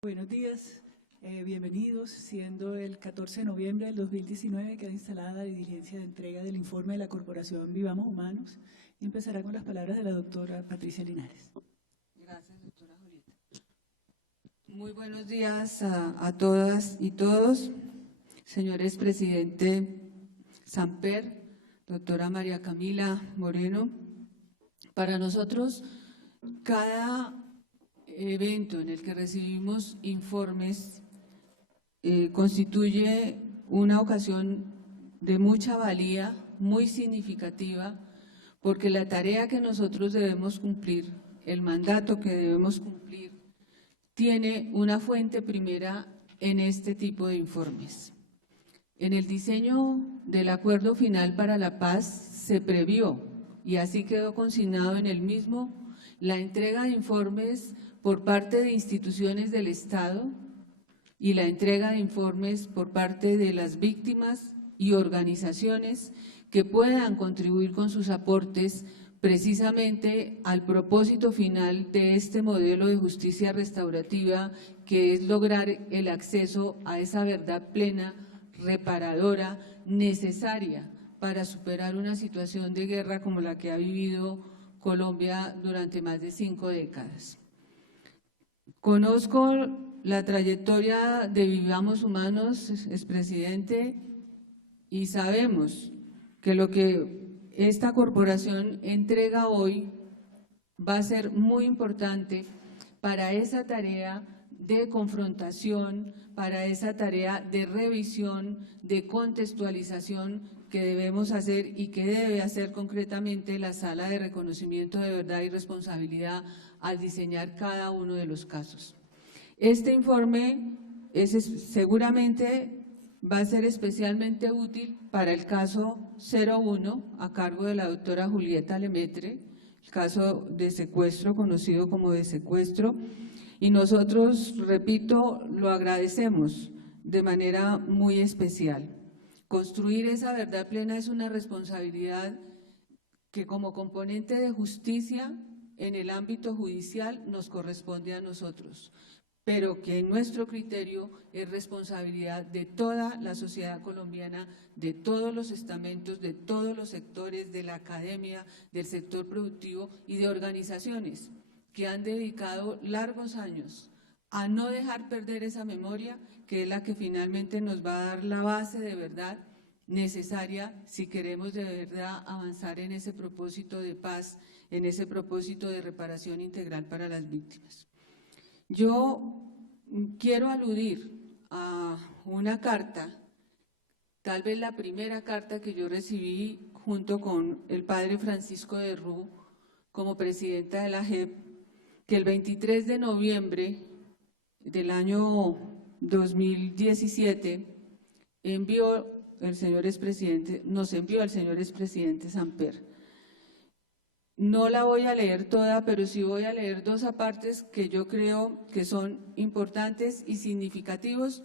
Buenos días, bienvenidos, siendo el 14 de noviembre del 2019 queda instalada la diligencia de entrega del informe de la Corporación Vivamos Humanos y empezará con las palabras de la doctora Patricia Linares. Gracias, doctora Julieta. Muy buenos días a todas y todos, señores presidente Samper, doctora María Camila Moreno. Para nosotros, cada evento en el que recibimos informes constituye una ocasión de mucha valía, muy significativa, porque la tarea que nosotros debemos cumplir, el mandato que debemos cumplir, tiene una fuente primera en este tipo de informes. En el diseño del Acuerdo Final para la Paz se previó, y así quedó consignado en el mismo, la entrega de informes por parte de instituciones del Estado y la entrega de informes por parte de las víctimas y organizaciones que puedan contribuir con sus aportes precisamente al propósito final de este modelo de justicia restaurativa, que es lograr el acceso a esa verdad plena, reparadora, necesaria para superar una situación de guerra como la que ha vivido Colombia durante más de 5 décadas. Conozco la trayectoria de Vivamos Humanos, expresidente, y sabemos que lo que esta corporación entrega hoy va a ser muy importante para esa tarea de confrontación, para esa tarea de revisión, de contextualización que debemos hacer y que debe hacer concretamente la Sala de Reconocimiento de Verdad y Responsabilidad al diseñar cada uno de los casos. Este informe seguramente va a ser especialmente útil para el caso 01 a cargo de la doctora Julieta Lemaitre, el caso de secuestro, conocido como de secuestro, y nosotros, repito, lo agradecemos de manera muy especial. Construir esa verdad plena es una responsabilidad que como componente de justicia en el ámbito judicial nos corresponde a nosotros, pero que en nuestro criterio es responsabilidad de toda la sociedad colombiana, de todos los estamentos, de todos los sectores, de la academia, del sector productivo y de organizaciones que han dedicado largos años a no dejar perder esa memoria, que es la que finalmente nos va a dar la base de verdad necesaria si queremos de verdad avanzar en ese propósito de paz, en ese propósito de reparación integral para las víctimas. Yo quiero aludir a una carta, tal vez la primera carta que yo recibí junto con el padre Francisco de Rú como presidenta de la JEP, que el 23 de noviembre del año 2017 nos envió el señor expresidente Samper. No la voy a leer toda, pero sí voy a leer dos apartes que yo creo que son importantes y significativos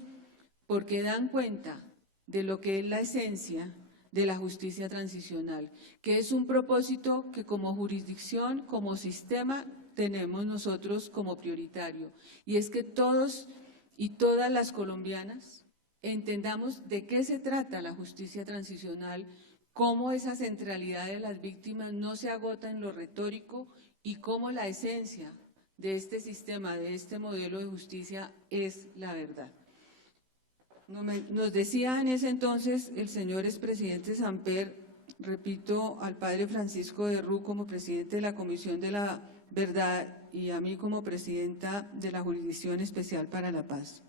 porque dan cuenta de lo que es la esencia de la justicia transicional, que es un propósito que como jurisdicción, como sistema, tenemos nosotros como prioritario, y es que todos y todas las colombianas entendamos de qué se trata la justicia transicional, cómo esa centralidad de las víctimas no se agota en lo retórico y cómo la esencia de este sistema, de este modelo de justicia es la verdad. Nos decía en ese entonces el señor expresidente Samper, repito, al padre Francisco de Rú como presidente de la Comisión de la Verdad y a mí como presidenta de la Jurisdicción Especial para la Paz.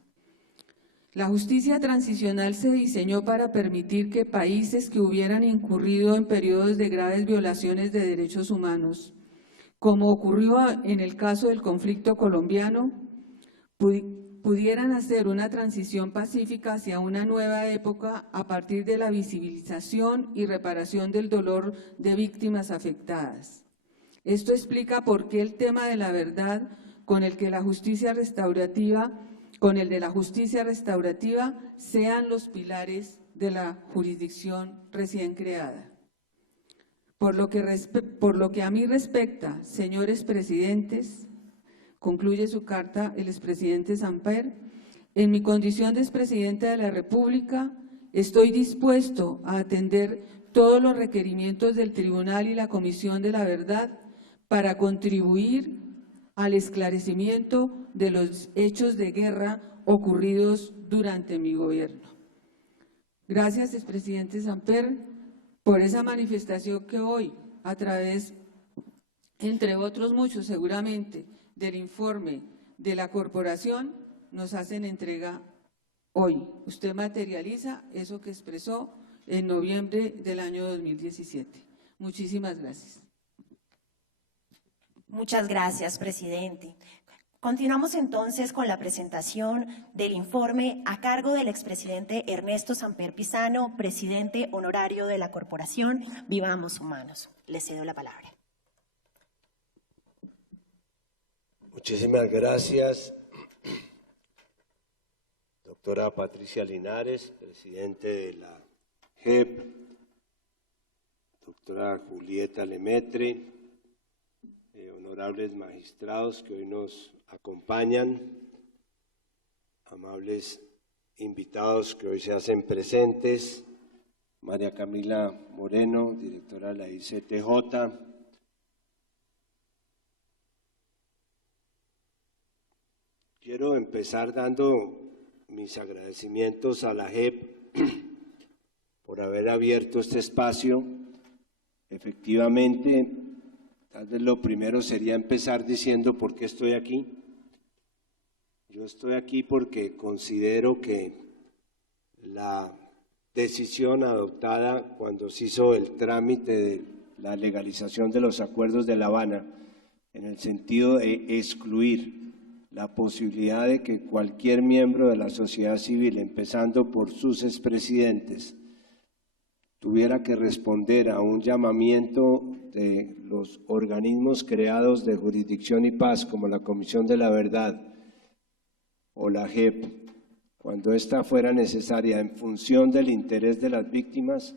La justicia transicional se diseñó para permitir que países que hubieran incurrido en periodos de graves violaciones de derechos humanos, como ocurrió en el caso del conflicto colombiano, pudieran hacer una transición pacífica hacia una nueva época a partir de la visibilización y reparación del dolor de víctimas afectadas. Esto explica por qué el tema de la verdad con el de la justicia restaurativa sean los pilares de la jurisdicción recién creada. Por lo que a mí respecta, señores presidentes, Concluye su carta el expresidente Samper: en mi condición de expresidente de la República, estoy dispuesto a atender todos los requerimientos del Tribunal y la Comisión de la Verdad para contribuir al esclarecimiento de los hechos de guerra ocurridos durante mi gobierno. Gracias, expresidente Samper, por esa manifestación que hoy, a través, entre otros muchos seguramente, del informe de la corporación, nos hacen entrega hoy. Usted materializa eso que expresó en noviembre del año 2017. Muchísimas gracias. Muchas gracias, presidente. Continuamos entonces con la presentación del informe a cargo del expresidente Ernesto Samper Pizano, presidente honorario de la Corporación Vivamos Humanos. Le cedo la palabra. Muchísimas gracias, doctora Patricia Linares, presidente de la JEP, doctora Julieta Lemaitre, honorables magistrados que hoy nos acompañan, amables invitados que hoy se hacen presentes, María Camila Moreno, directora de la ICTJ, quiero empezar dando mis agradecimientos a la JEP por haber abierto este espacio. Efectivamente, tal vez lo primero sería empezar diciendo por qué estoy aquí. Yo estoy aquí porque considero que la decisión adoptada cuando se hizo el trámite de la legalización de los acuerdos de La Habana, en el sentido de excluir la posibilidad de que cualquier miembro de la sociedad civil, empezando por sus expresidentes, tuviera que responder a un llamamiento de los organismos creados de jurisdicción y paz, como la Comisión de la Verdad o la JEP, cuando ésta fuera necesaria en función del interés de las víctimas,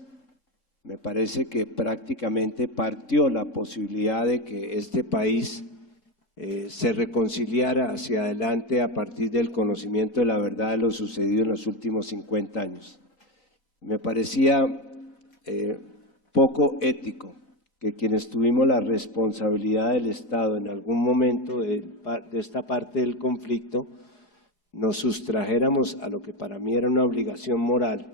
me parece que prácticamente partió la posibilidad de que este país se reconciliara hacia adelante a partir del conocimiento de la verdad de lo sucedido en los últimos 50 años. Me parecía poco ético que quienes tuvimos la responsabilidad del Estado en algún momento de esta parte del conflicto nos sustrajéramos a lo que para mí era una obligación moral,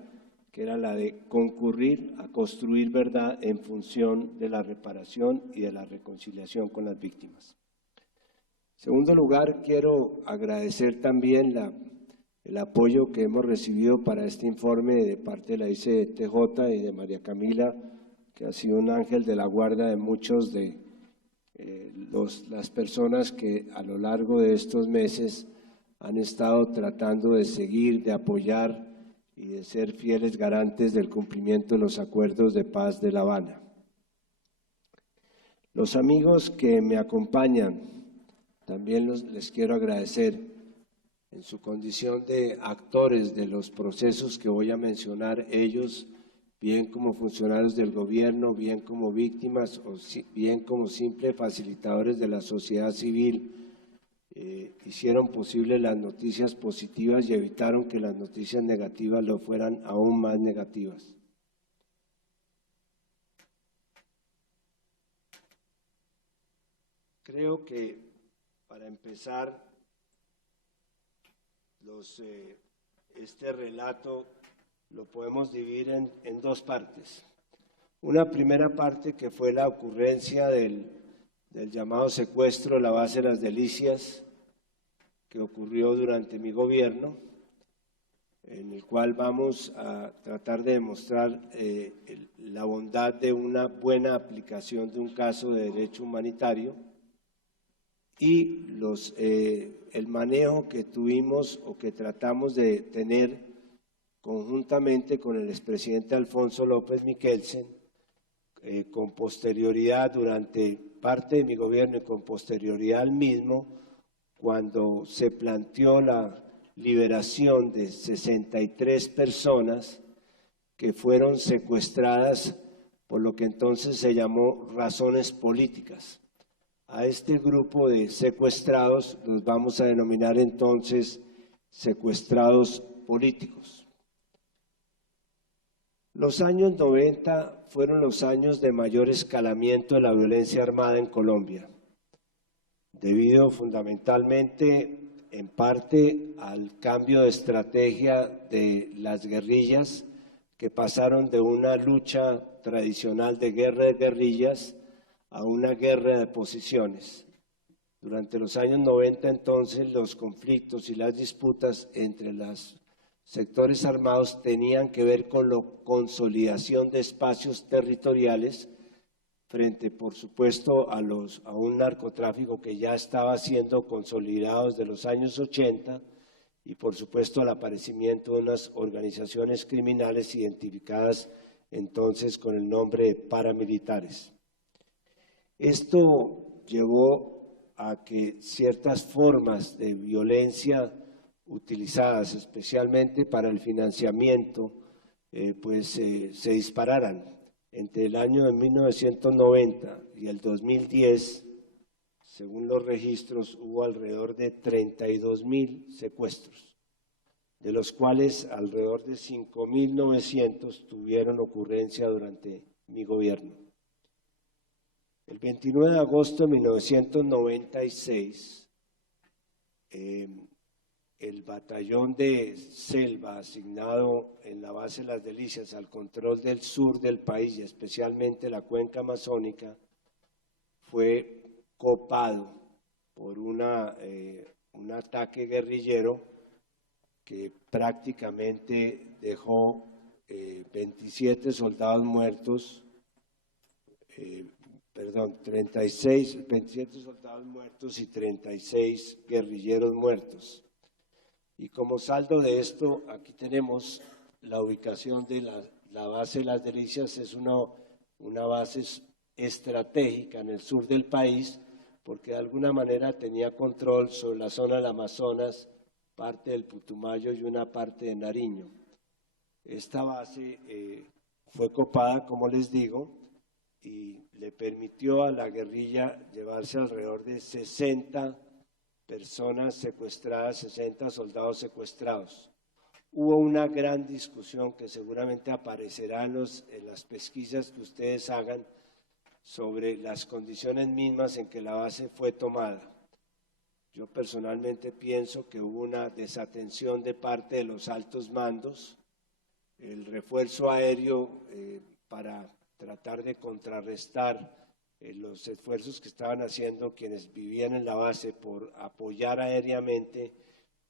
que era la de concurrir a construir verdad en función de la reparación y de la reconciliación con las víctimas. En segundo lugar, quiero agradecer también el apoyo que hemos recibido para este informe de parte de la ICTJ y de María Camila, que ha sido un ángel de la guarda de muchos de las personas que a lo largo de estos meses han estado tratando de seguir, de apoyar y de ser fieles garantes del cumplimiento de los acuerdos de paz de La Habana. Los amigos que me acompañan, también les quiero agradecer en su condición de actores de los procesos que voy a mencionar, ellos bien como funcionarios del gobierno, bien como víctimas o bien como simples facilitadores de la sociedad civil, hicieron posible las noticias positivas y evitaron que las noticias negativas lo fueran aún más negativas. Creo que para empezar, este relato lo podemos dividir en dos partes. Una primera parte que fue la ocurrencia del llamado secuestro de la base de Las Delicias, que ocurrió durante mi gobierno, en el cual vamos a tratar de demostrar la bondad de una buena aplicación de un caso de derecho humanitario y el manejo que tuvimos o que tratamos de tener conjuntamente con el expresidente Alfonso López Miquelsen, con posterioridad durante parte de mi gobierno y con posterioridad al mismo, cuando se planteó la liberación de 63 personas que fueron secuestradas por lo que entonces se llamó razones políticas. A este grupo de secuestrados los vamos a denominar entonces secuestrados políticos. Los años 90 fueron los años de mayor escalamiento de la violencia armada en Colombia, debido fundamentalmente en parte al cambio de estrategia de las guerrillas, que pasaron de una lucha tradicional de guerra de guerrillas a una guerra de posiciones. Durante los años 90 entonces los conflictos y las disputas entre los sectores armados tenían que ver con la consolidación de espacios territoriales frente, por supuesto, a un narcotráfico que ya estaba siendo consolidado desde los años 80 y, por supuesto, al aparecimiento de unas organizaciones criminales identificadas entonces con el nombre de paramilitares. Esto llevó a que ciertas formas de violencia utilizadas especialmente para el financiamiento se dispararan. Entre el año de 1990 y el 2010, según los registros, hubo alrededor de 32.000 secuestros, de los cuales alrededor de 5.900 tuvieron ocurrencia durante mi gobierno. El 29 de agosto de 1996, el batallón de selva asignado en la base Las Delicias al control del sur del país y especialmente la cuenca amazónica fue copado por un ataque guerrillero que prácticamente dejó 27 soldados muertos, 27 soldados muertos y 36 guerrilleros muertos. Y como saldo de esto, aquí tenemos la ubicación de la base de Las Delicias. Es una base estratégica en el sur del país, porque de alguna manera tenía control sobre la zona del Amazonas, parte del Putumayo y una parte de Nariño. Esta base fue copada, como les digo, y le permitió a la guerrilla llevarse alrededor de 60 personas secuestradas, 60 soldados secuestrados. Hubo una gran discusión que seguramente aparecerá en las pesquisas que ustedes hagan sobre las condiciones mismas en que la base fue tomada. Yo personalmente pienso que hubo una desatención de parte de los altos mandos, el refuerzo aéreo para tratar de contrarrestar los esfuerzos que estaban haciendo quienes vivían en la base por apoyar aéreamente,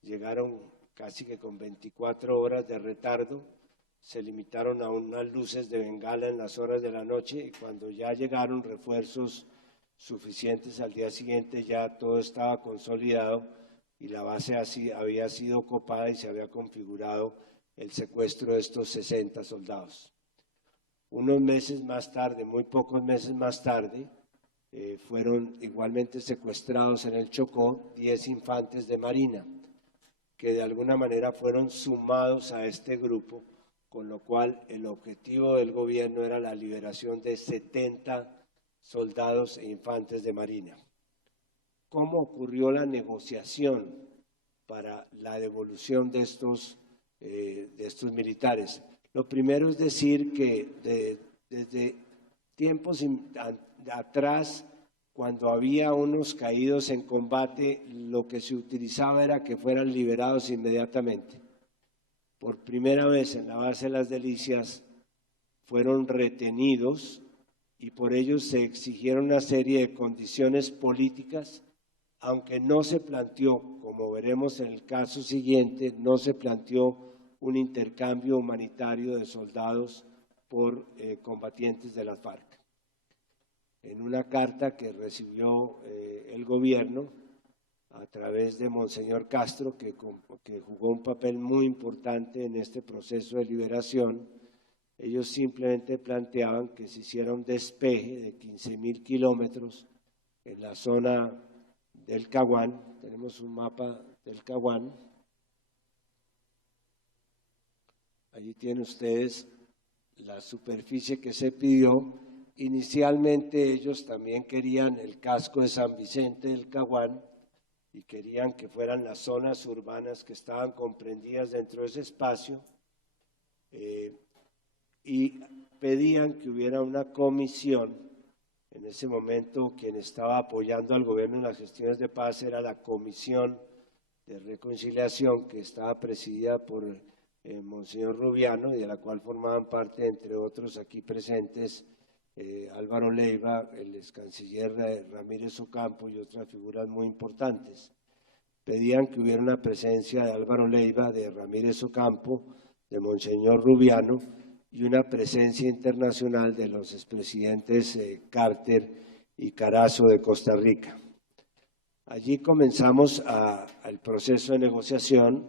llegaron casi que con 24 horas de retardo, se limitaron a unas luces de bengala en las horas de la noche y cuando ya llegaron refuerzos suficientes al día siguiente ya todo estaba consolidado y la base había sido ocupada y se había configurado el secuestro de estos 60 soldados. Unos meses más tarde, muy pocos meses más tarde, fueron igualmente secuestrados en el Chocó 10 infantes de marina, que de alguna manera fueron sumados a este grupo, con lo cual el objetivo del gobierno era la liberación de 70 soldados e infantes de marina. ¿Cómo ocurrió la negociación para la devolución de estos militares? Lo primero es decir que desde tiempos atrás, cuando había unos caídos en combate, lo que se utilizaba era que fueran liberados inmediatamente. Por primera vez en la base de Las Delicias fueron retenidos y por ello se exigieron una serie de condiciones políticas, aunque no se planteó, como veremos en el caso siguiente, no se planteó un intercambio humanitario de soldados por combatientes de las FARC. En una carta que recibió el gobierno a través de Monseñor Castro, que jugó un papel muy importante en este proceso de liberación, ellos simplemente planteaban que se hiciera un despeje de 15.000 kilómetros en la zona del Caguán. Tenemos un mapa del Caguán. Allí tienen ustedes la superficie que se pidió inicialmente ellos también querían el casco de San Vicente del Caguán y querían que fueran las zonas urbanas que estaban comprendidas dentro de ese espacio, y pedían que hubiera una comisión. En ese momento quien estaba apoyando al gobierno en las gestiones de paz era la Comisión de Reconciliación, que estaba presidida por Monseñor Rubiano, y de la cual formaban parte, entre otros aquí presentes, Álvaro Leiva, el ex canciller Ramírez Ocampo y otras figuras muy importantes. Pedían que hubiera una presencia de Álvaro Leiva, de Ramírez Ocampo, de Monseñor Rubiano, y una presencia internacional de los expresidentes Carter y Carazo de Costa Rica. Allí comenzamos el proceso de negociación.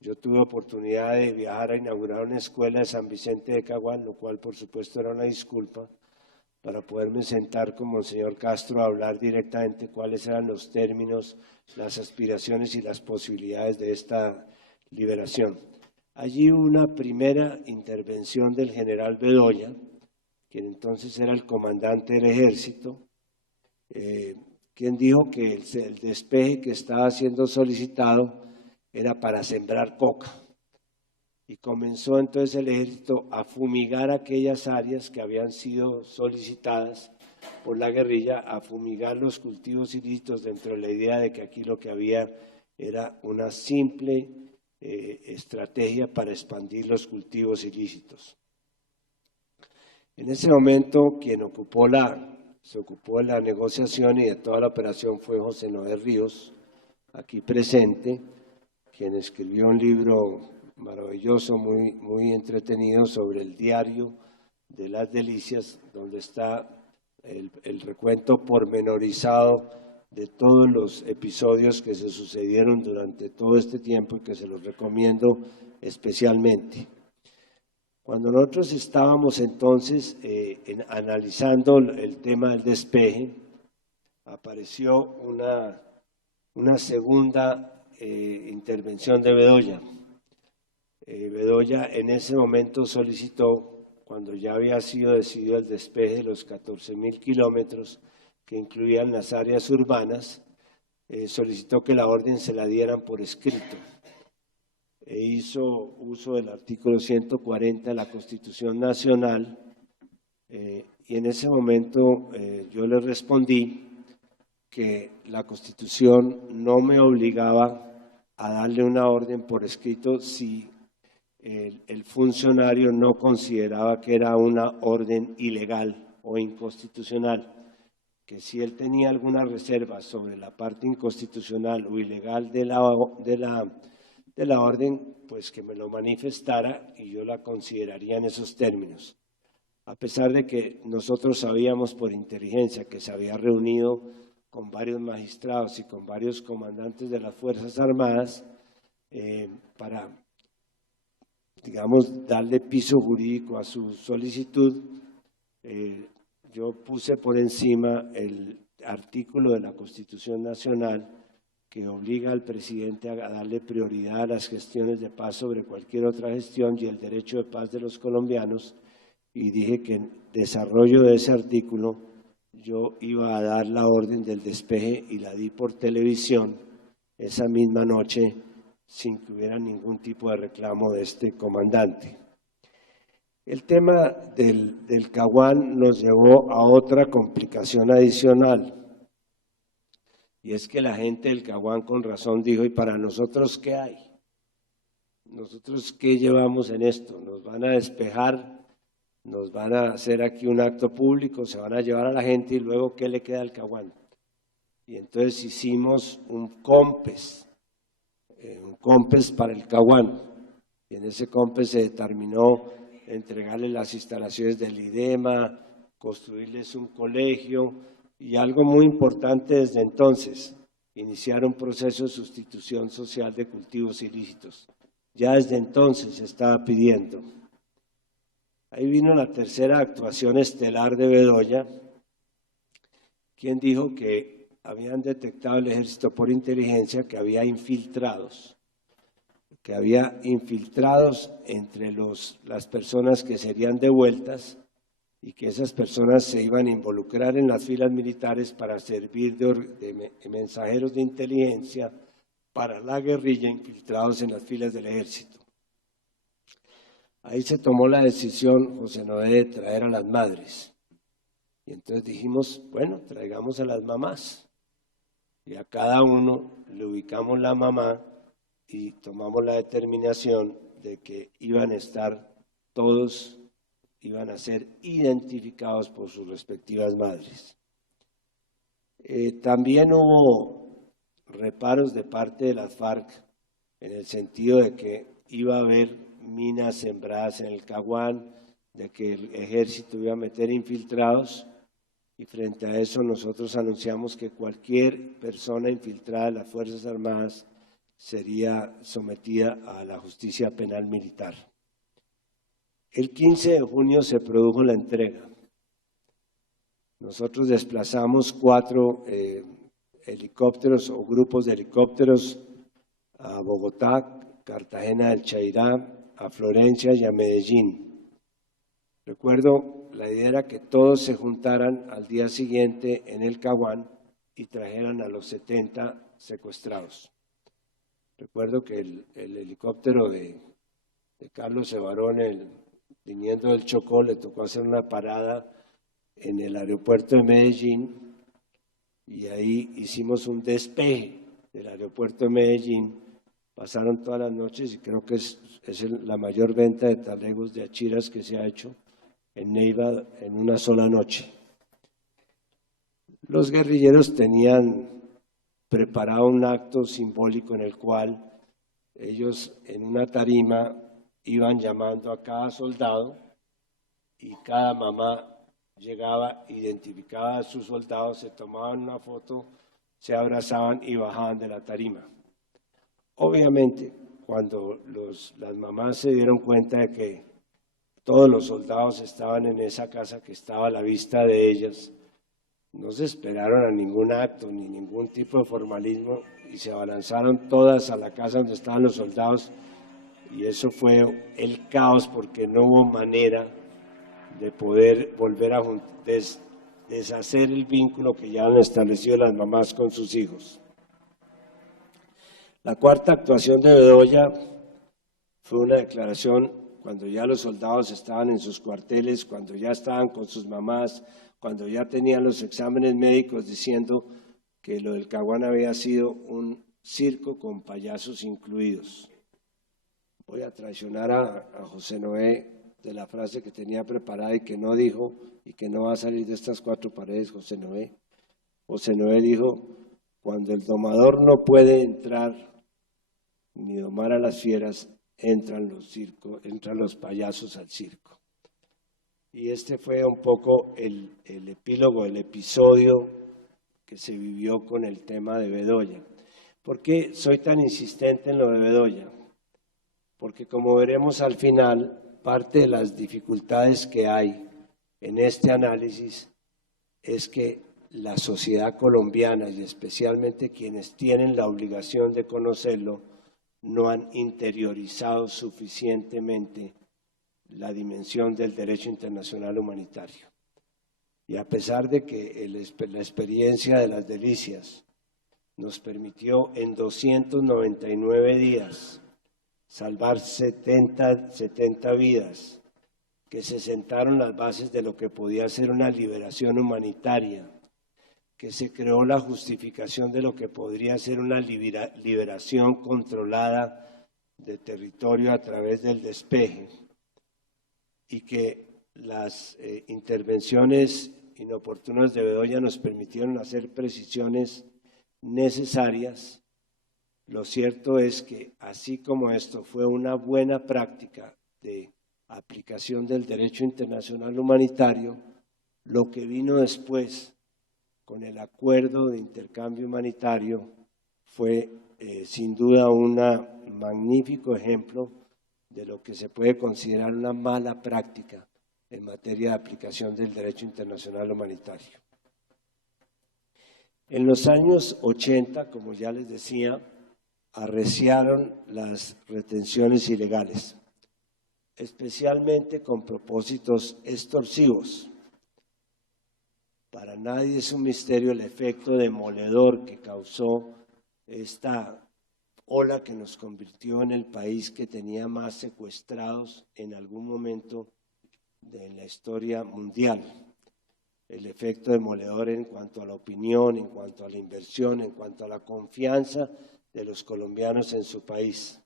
Yo tuve oportunidad de viajar a inaugurar una escuela de San Vicente de Caguán, lo cual por supuesto era una disculpa, para poderme sentar con Monseñor Castro a hablar directamente cuáles eran los términos, las aspiraciones y las posibilidades de esta liberación. Allí hubo una primera intervención del general Bedoya, quien entonces era el comandante del ejército, quien dijo que el despeje que estaba siendo solicitado era para sembrar coca. Y comenzó entonces el ejército a fumigar aquellas áreas que habían sido solicitadas por la guerrilla, a fumigar los cultivos ilícitos, dentro de la idea de que aquí lo que había era una simple estrategia para expandir los cultivos ilícitos. En ese momento quien se ocupó de la negociación y de toda la operación fue José Noé Ríos, aquí presente, quien escribió un libro maravilloso, muy entretenido, sobre el diario de las delicias, donde está el recuento pormenorizado de todos los episodios que se sucedieron durante todo este tiempo y que se los recomiendo especialmente. Cuando nosotros estábamos entonces analizando el tema del despeje, apareció una segunda intervención de Bedoya. Bedoya en ese momento solicitó, cuando ya había sido decidido el despeje de los 14.000 kilómetros, que incluían las áreas urbanas, solicitó que la orden se la dieran por escrito. Hizo uso del artículo 140 de la Constitución Nacional, y en ese momento yo le respondí que la Constitución no me obligaba a darle una orden por escrito si el funcionario no consideraba que era una orden ilegal o inconstitucional, que si él tenía alguna reserva sobre la parte inconstitucional o ilegal de la orden, pues que me lo manifestara y yo la consideraría en esos términos. A pesar de que nosotros sabíamos por inteligencia que se había reunido con varios magistrados y con varios comandantes de las Fuerzas Armadas para, digamos, darle piso jurídico a su solicitud, yo puse por encima el artículo de la Constitución Nacional que obliga al presidente a darle prioridad a las gestiones de paz sobre cualquier otra gestión y el derecho de paz de los colombianos, y dije que en desarrollo de ese artículo yo iba a dar la orden del despeje y la di por televisión esa misma noche sin que hubiera ningún tipo de reclamo de este comandante. El tema del Caguán nos llevó a otra complicación adicional, y es que la gente del Caguán con razón dijo: ¿y para nosotros qué hay? ¿Nosotros qué llevamos en esto? ¿Nos van a despejar? ¿Nos van a hacer aquí un acto público? ¿Se van a llevar a la gente y luego qué le queda al Caguán? Y entonces hicimos un COMPES para el Caguán, y en ese COMPES se determinó entregarles las instalaciones del IDEMA, construirles un colegio y, algo muy importante desde entonces, iniciar un proceso de sustitución social de cultivos ilícitos. Ya desde entonces se estaba pidiendo. Ahí vino la tercera actuación estelar de Bedoya, quien dijo que habían detectado el ejército por inteligencia que había infiltrados entre las personas que serían devueltas, y que esas personas se iban a involucrar en las filas militares para servir de mensajeros de inteligencia para la guerrilla infiltrados en las filas del ejército. Ahí se tomó la decisión, José Noé, de traer a las madres. Y entonces dijimos, bueno, traigamos a las mamás. Y a cada uno le ubicamos la mamá y tomamos la determinación de que iban a estar todos, iban a ser identificados por sus respectivas madres. También hubo reparos de parte de las FARC en el sentido de que iba a haber minas sembradas en el Caguán, de que el ejército iba a meter infiltrados, y frente a eso nosotros anunciamos que cualquier persona infiltrada en las Fuerzas Armadas sería sometida a la justicia penal militar. El 15 de junio se produjo la entrega. Nosotros desplazamos 4 helicópteros o grupos de helicópteros a Bogotá, Cartagena del Chairá, a Florencia y a Medellín. Recuerdo, la idea era que todos se juntaran al día siguiente en el Caguán y trajeran a los 70 secuestrados. Recuerdo que el helicóptero de Carlos Evarón, viniendo del Chocó, le tocó hacer una parada en el aeropuerto de Medellín y ahí hicimos un despeje del aeropuerto de Medellín. Pasaron todas las noches y creo que es la mayor venta de talegos de achiras que se ha hecho en Neiva en una sola noche. Los guerrilleros tenían preparado un acto simbólico en el cual ellos en una tarima iban llamando a cada soldado y cada mamá llegaba, identificaba a sus soldados, se tomaban una foto, se abrazaban y bajaban de la tarima. Obviamente, cuando las mamás se dieron cuenta de que todos los soldados estaban en esa casa que estaba a la vista de ellas, no se esperaron a ningún acto ni ningún tipo de formalismo y se abalanzaron todas a la casa donde estaban los soldados y eso fue el caos porque no hubo manera de poder volver a deshacer el vínculo que ya han establecido las mamás con sus hijos. La cuarta actuación de Bedoya fue una declaración cuando ya los soldados estaban en sus cuarteles, cuando ya estaban con sus mamás, cuando ya tenían los exámenes médicos diciendo que lo del Caguán había sido un circo con payasos incluidos. Voy a traicionar a José Noé de la frase que tenía preparada y que no dijo y que no va a salir de estas 4 paredes, José Noé. José Noé dijo, cuando el domador no puede entrar ni domar a las fieras, entran los payasos al circo. Y este fue un poco el epílogo, el episodio que se vivió con el tema de Bedoya. ¿Por qué soy tan insistente en lo de Bedoya? Porque como veremos al final, parte de las dificultades que hay en este análisis es que la sociedad colombiana y especialmente quienes tienen la obligación de conocerlo no han interiorizado suficientemente la dimensión del derecho internacional humanitario. Y a pesar de que la experiencia de las delicias nos permitió en 299 días salvar 70 vidas, que se sentaron las bases de lo que podía ser una liberación humanitaria, que se creó la justificación de lo que podría ser una liberación controlada de territorio a través del despeje, y que las intervenciones inoportunas de Bedoya nos permitieron hacer precisiones necesarias. Lo cierto es que así como esto fue una buena práctica de aplicación del derecho internacional humanitario, lo que vino después con el acuerdo de intercambio humanitario fue sin duda un magnífico ejemplo de lo que se puede considerar una mala práctica en materia de aplicación del derecho internacional humanitario. En los años 80, como ya les decía, arreciaron las retenciones ilegales, especialmente con propósitos extorsivos. Para nadie es un misterio el efecto demoledor que causó esta ola que nos convirtió en el país que tenía más secuestrados en algún momento de la historia mundial. El efecto demoledor en cuanto a la opinión, en cuanto a la inversión, en cuanto a la confianza de los colombianos en su país.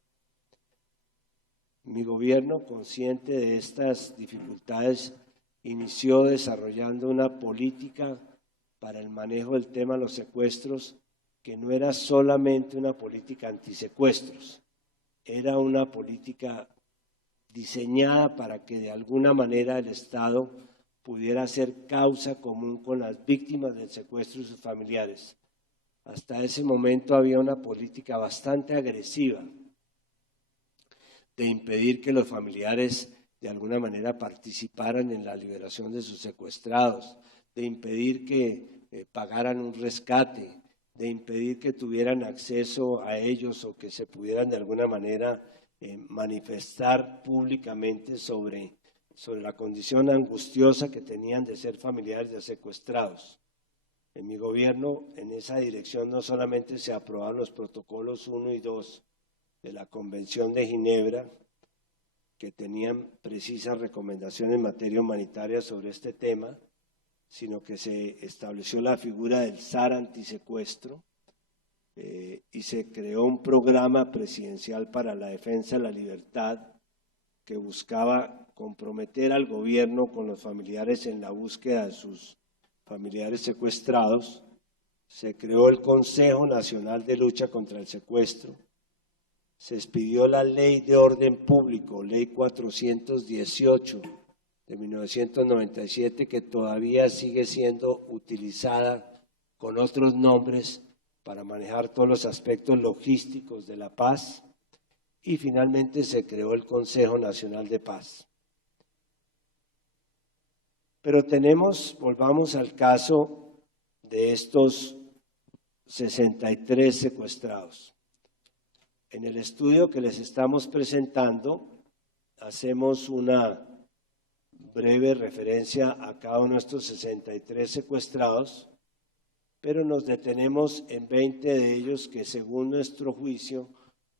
Mi gobierno, consciente de estas dificultades, inició desarrollando una política para el manejo del tema de los secuestros que no era solamente una política antisecuestros, era una política diseñada para que de alguna manera el Estado pudiera hacer causa común con las víctimas del secuestro y sus familiares. Hasta ese momento había una política bastante agresiva de impedir que los familiares de alguna manera participaran en la liberación de sus secuestrados, de impedir que pagaran un rescate, de impedir que tuvieran acceso a ellos o que se pudieran de alguna manera manifestar públicamente sobre la condición angustiosa que tenían de ser familiares de secuestrados. En mi gobierno, en esa dirección, no solamente se aprobaron los protocolos 1 y 2 de la Convención de Ginebra, que tenían precisas recomendaciones en materia humanitaria sobre este tema, sino que se estableció la figura del SAR antisecuestro y se creó un programa presidencial para la defensa de la libertad que buscaba comprometer al gobierno con los familiares en la búsqueda de sus familiares secuestrados. Se creó el Consejo Nacional de Lucha contra el Secuestro, se expidió la Ley de Orden Público, Ley 418 de 1997, que todavía sigue siendo utilizada con otros nombres para manejar todos los aspectos logísticos de la paz, y finalmente se creó el Consejo Nacional de Paz. Pero volvamos al caso de estos 63 secuestrados. En el estudio que les estamos presentando, hacemos una breve referencia a cada uno de estos 63 secuestrados, pero nos detenemos en 20 de ellos que, según nuestro juicio,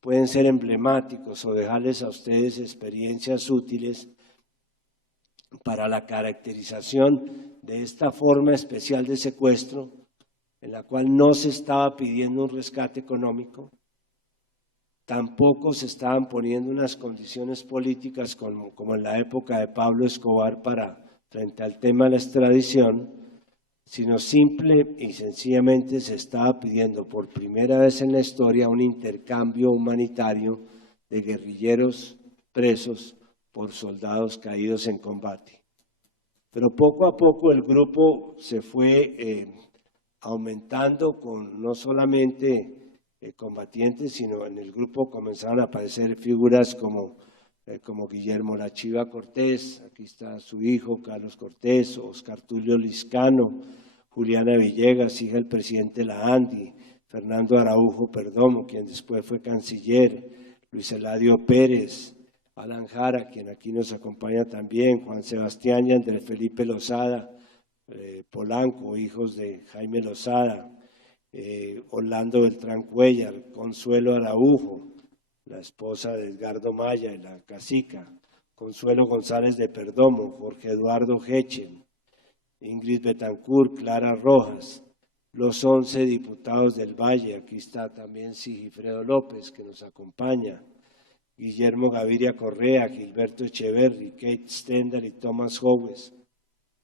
pueden ser emblemáticos o dejarles a ustedes experiencias útiles para la caracterización de esta forma especial de secuestro, en la cual no se estaba pidiendo un rescate económico, tampoco se estaban poniendo unas condiciones políticas como en la época de Pablo Escobar frente al tema de la extradición, sino simple y sencillamente se estaba pidiendo por primera vez en la historia un intercambio humanitario de guerrilleros presos por soldados caídos en combate. Pero poco a poco el grupo se fue aumentando con no solamente combatientes, sino en el grupo comenzaron a aparecer figuras como Guillermo La Chiva Cortés, aquí está su hijo Carlos Cortés, Oscar Tulio Liscano, Juliana Villegas, hija del presidente La Andi, Fernando Araujo Perdomo, quien después fue canciller, Luis Eladio Pérez, Alan Jara, quien aquí nos acompaña también, Juan Sebastián y Andrés Felipe Lozada, Polanco, hijos de Jaime Lozada, Orlando Beltrán Cuellar, Consuelo Araujo, la esposa de Edgardo Maya y la cacica, Consuelo González de Perdomo, Jorge Eduardo Hechen, Ingrid Betancourt, Clara Rojas, los 11 diputados del Valle, aquí está también Sigifredo López que nos acompaña, Guillermo Gaviria Correa, Gilberto Echeverri, Kate Stendhal y Thomas Howes,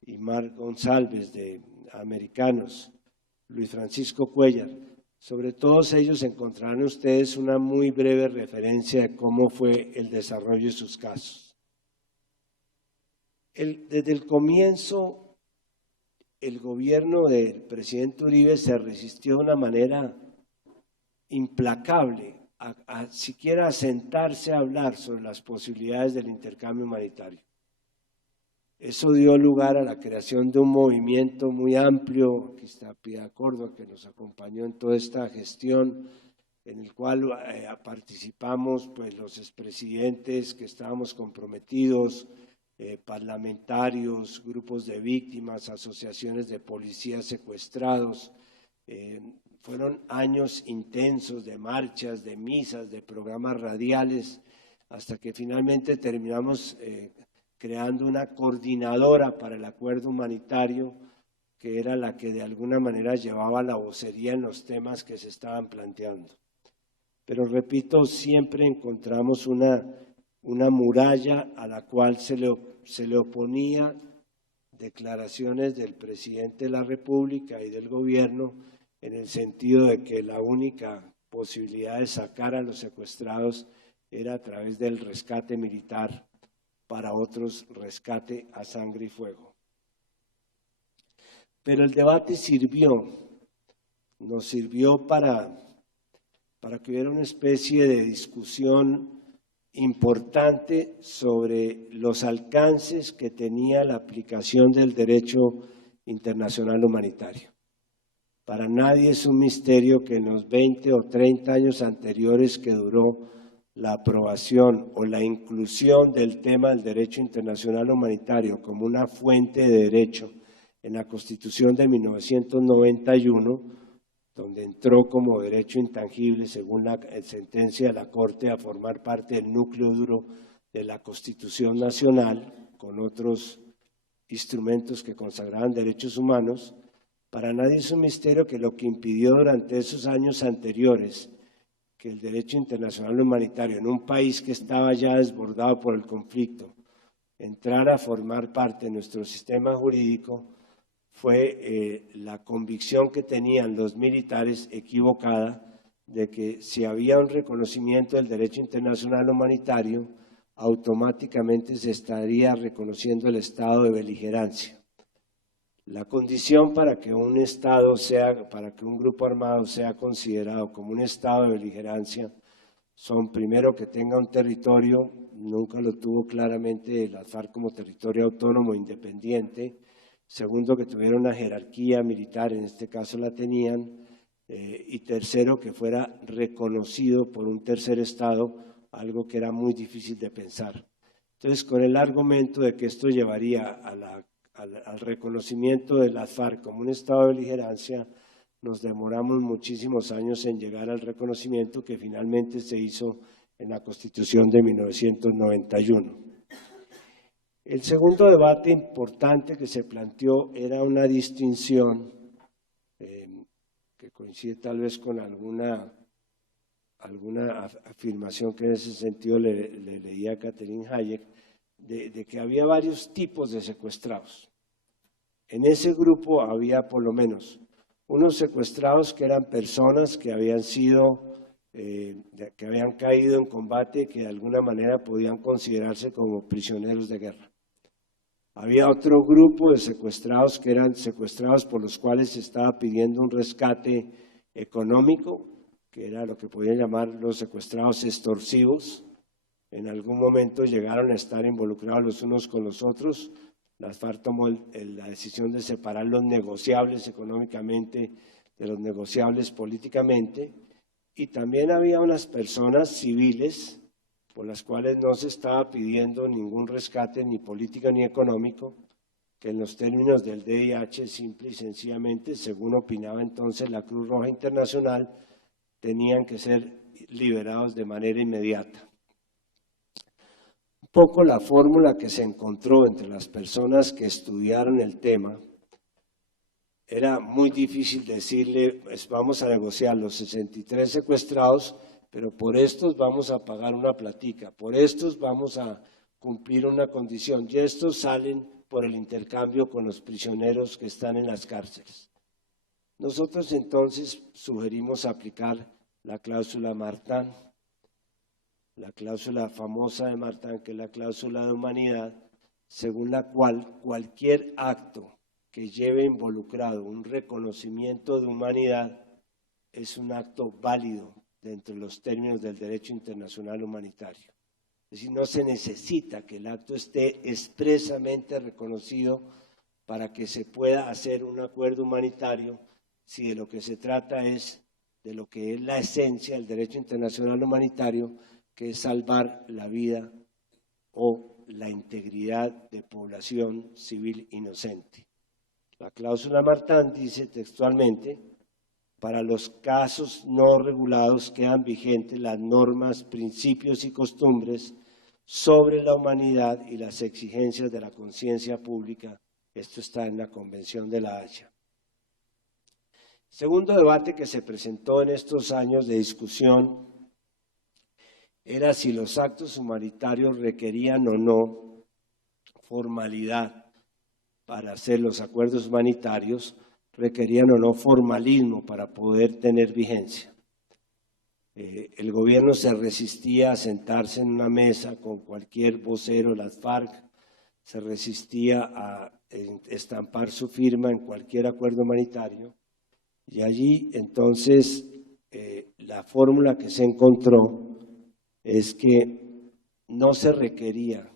y Marc González de Americanos, Luis Francisco Cuellar. Sobre todos ellos encontrarán ustedes una muy breve referencia de cómo fue el desarrollo de sus casos. Desde el comienzo, el gobierno del presidente Uribe se resistió de una manera implacable a siquiera sentarse a hablar sobre las posibilidades del intercambio humanitario. Eso dio lugar a la creación de un movimiento muy amplio, aquí está Piedad Córdoba que nos acompañó en toda esta gestión, en el cual participamos pues, los expresidentes que estábamos comprometidos, parlamentarios, grupos de víctimas, asociaciones de policías secuestrados. Fueron años intensos de marchas, de misas, de programas radiales, hasta que finalmente terminamos creando una coordinadora para el acuerdo humanitario, que era la que de alguna manera llevaba la vocería en los temas que se estaban planteando. Pero repito, siempre encontramos una muralla a la cual se le oponía declaraciones del presidente de la República y del gobierno, en el sentido de que la única posibilidad de sacar a los secuestrados era a través del rescate militar, para otros rescate a sangre y fuego. Pero el debate nos sirvió para que hubiera una especie de discusión importante sobre los alcances que tenía la aplicación del derecho internacional humanitario. Para nadie es un misterio que en los 20 o 30 años anteriores que duró la aprobación o la inclusión del tema del derecho internacional humanitario como una fuente de derecho en la Constitución de 1991, donde entró como derecho intangible, según la sentencia de la Corte, a formar parte del núcleo duro de la Constitución Nacional, con otros instrumentos que consagraban derechos humanos. Para nadie es un misterio que lo que impidió durante esos años anteriores que el derecho internacional humanitario en un país que estaba ya desbordado por el conflicto entrara a formar parte de nuestro sistema jurídico fue la convicción que tenían los militares equivocada de que si había un reconocimiento del derecho internacional humanitario, automáticamente se estaría reconociendo el estado de beligerancia. La condición para que un grupo armado sea considerado como un estado de beligerancia son, primero, que tenga un territorio, nunca lo tuvo claramente las FARC como territorio autónomo independiente; segundo, que tuviera una jerarquía militar, en este caso la tenían; y tercero, que fuera reconocido por un tercer estado, algo que era muy difícil de pensar. Entonces, con el argumento de que esto llevaría al reconocimiento de las FARC como un estado de beligerancia, nos demoramos muchísimos años en llegar al reconocimiento que finalmente se hizo en la Constitución de 1991. El segundo debate importante que se planteó era una distinción que coincide tal vez con alguna afirmación que en ese sentido le leía a Katherine Hayek, de que había varios tipos de secuestrados. En ese grupo había por lo menos unos secuestrados que eran personas que habían caído en combate, que de alguna manera podían considerarse como prisioneros de guerra. Había otro grupo de secuestrados que eran secuestrados por los cuales se estaba pidiendo un rescate económico, que era lo que podían llamar los secuestrados extorsivos. En algún momento llegaron a estar involucrados los unos con los otros. Las FARC tomó la decisión de separar los negociables económicamente de los negociables políticamente, y también había unas personas civiles por las cuales no se estaba pidiendo ningún rescate ni político ni económico, que en los términos del DIH, simple y sencillamente, según opinaba entonces la Cruz Roja Internacional, tenían que ser liberados de manera inmediata. Un poco la fórmula que se encontró entre las personas que estudiaron el tema, era muy difícil decirle, pues vamos a negociar los 63 secuestrados, pero por estos vamos a pagar una platica, por estos vamos a cumplir una condición, y estos salen por el intercambio con los prisioneros que están en las cárceles. Nosotros entonces sugerimos aplicar la cláusula Martin, la cláusula famosa de Martin, que es la cláusula de humanidad, según la cual cualquier acto que lleve involucrado un reconocimiento de humanidad es un acto válido dentro de los términos del derecho internacional humanitario. Es decir, no se necesita que el acto esté expresamente reconocido para que se pueda hacer un acuerdo humanitario, si de lo que se trata es de lo que es la esencia del derecho internacional humanitario, que es salvar la vida o la integridad de población civil inocente. La cláusula Martán dice textualmente: para los casos no regulados quedan vigentes las normas, principios y costumbres sobre la humanidad y las exigencias de la conciencia pública. Esto está en la Convención de La Haya. Segundo debate que se presentó en estos años de discusión era si los actos humanitarios requerían o no formalidad para hacer los acuerdos humanitarios, requerían o no formalismo para poder tener vigencia. El gobierno se resistía a sentarse en una mesa con cualquier vocero de las FARC, se resistía a estampar su firma en cualquier acuerdo humanitario, y allí entonces la fórmula que se encontró es que no se requería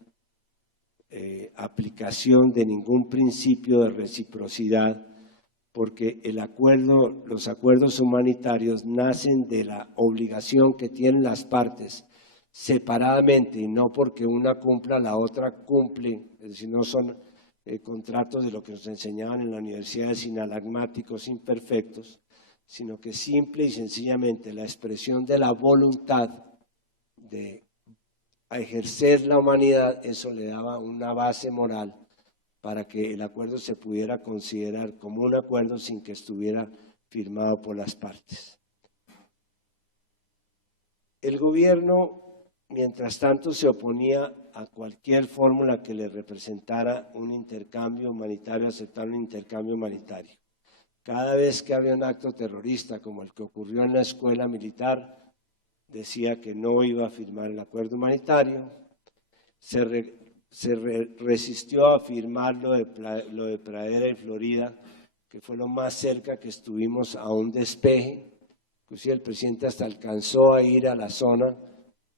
aplicación de ningún principio de reciprocidad, porque los acuerdos humanitarios nacen de la obligación que tienen las partes separadamente, y no porque una cumpla, la otra cumple. Es decir, no son contratos de lo que nos enseñaban en la universidad de sinalagmáticos imperfectos, sino que simple y sencillamente la expresión de la voluntad de ejercer la humanidad, eso le daba una base moral para que el acuerdo se pudiera considerar como un acuerdo sin que estuviera firmado por las partes. El gobierno, mientras tanto, se oponía a cualquier fórmula que le representara un intercambio humanitario, aceptar un intercambio humanitario. Cada vez que había un acto terrorista, como el que ocurrió en la escuela militar, decía que no iba a firmar el acuerdo humanitario. Se resistió a firmar lo de Pradera y Florida, que fue lo más cerca que estuvimos a un despeje. Inclusive el presidente hasta alcanzó a ir a la zona,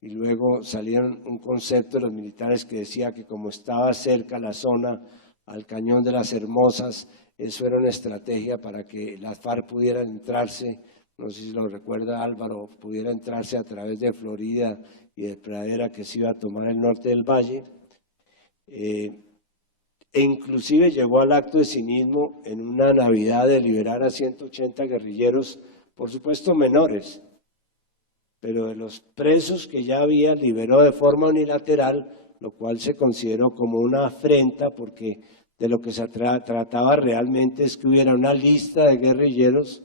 y luego salieron un concepto de los militares que decía que como estaba cerca la zona al Cañón de las Hermosas, eso era una estrategia para que las FARC pudieran entrarse, no sé si lo recuerda Álvaro, pudiera entrarse a través de Florida y de Pradera, que se iba a tomar el norte del valle. E inclusive llegó al acto de cinismo en una Navidad de liberar a 180 guerrilleros, por supuesto menores, pero de los presos que ya había liberó de forma unilateral, lo cual se consideró como una afrenta, porque de lo que se trataba realmente es que hubiera una lista de guerrilleros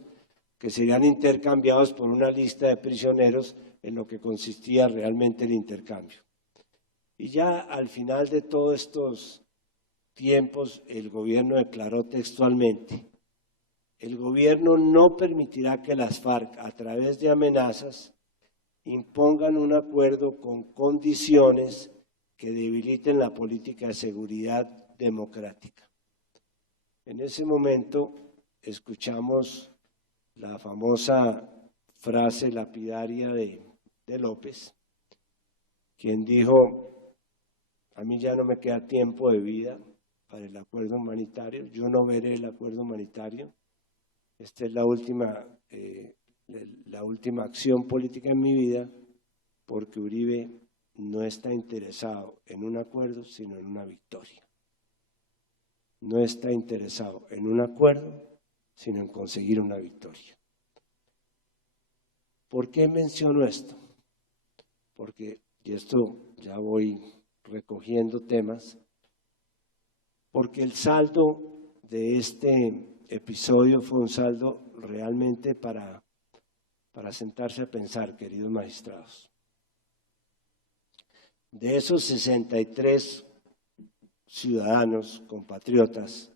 que serían intercambiados por una lista de prisioneros, en lo que consistía realmente el intercambio. Y ya al final de todos estos tiempos, el gobierno declaró textualmente: el gobierno no permitirá que las FARC, a través de amenazas, impongan un acuerdo con condiciones que debiliten la política de seguridad democrática. En ese momento escuchamos la famosa frase lapidaria de López, quien dijo: a mí ya no me queda tiempo de vida para el acuerdo humanitario, yo no veré el acuerdo humanitario, esta es la última acción política en mi vida, porque Uribe no está interesado en un acuerdo, sino en una victoria. No está interesado en un acuerdo, sino en conseguir una victoria. ¿Por qué menciono esto? Porque, y esto ya voy recogiendo temas, porque el saldo de este episodio fue un saldo realmente para sentarse a pensar, queridos magistrados. De esos 63 ciudadanos, compatriotas,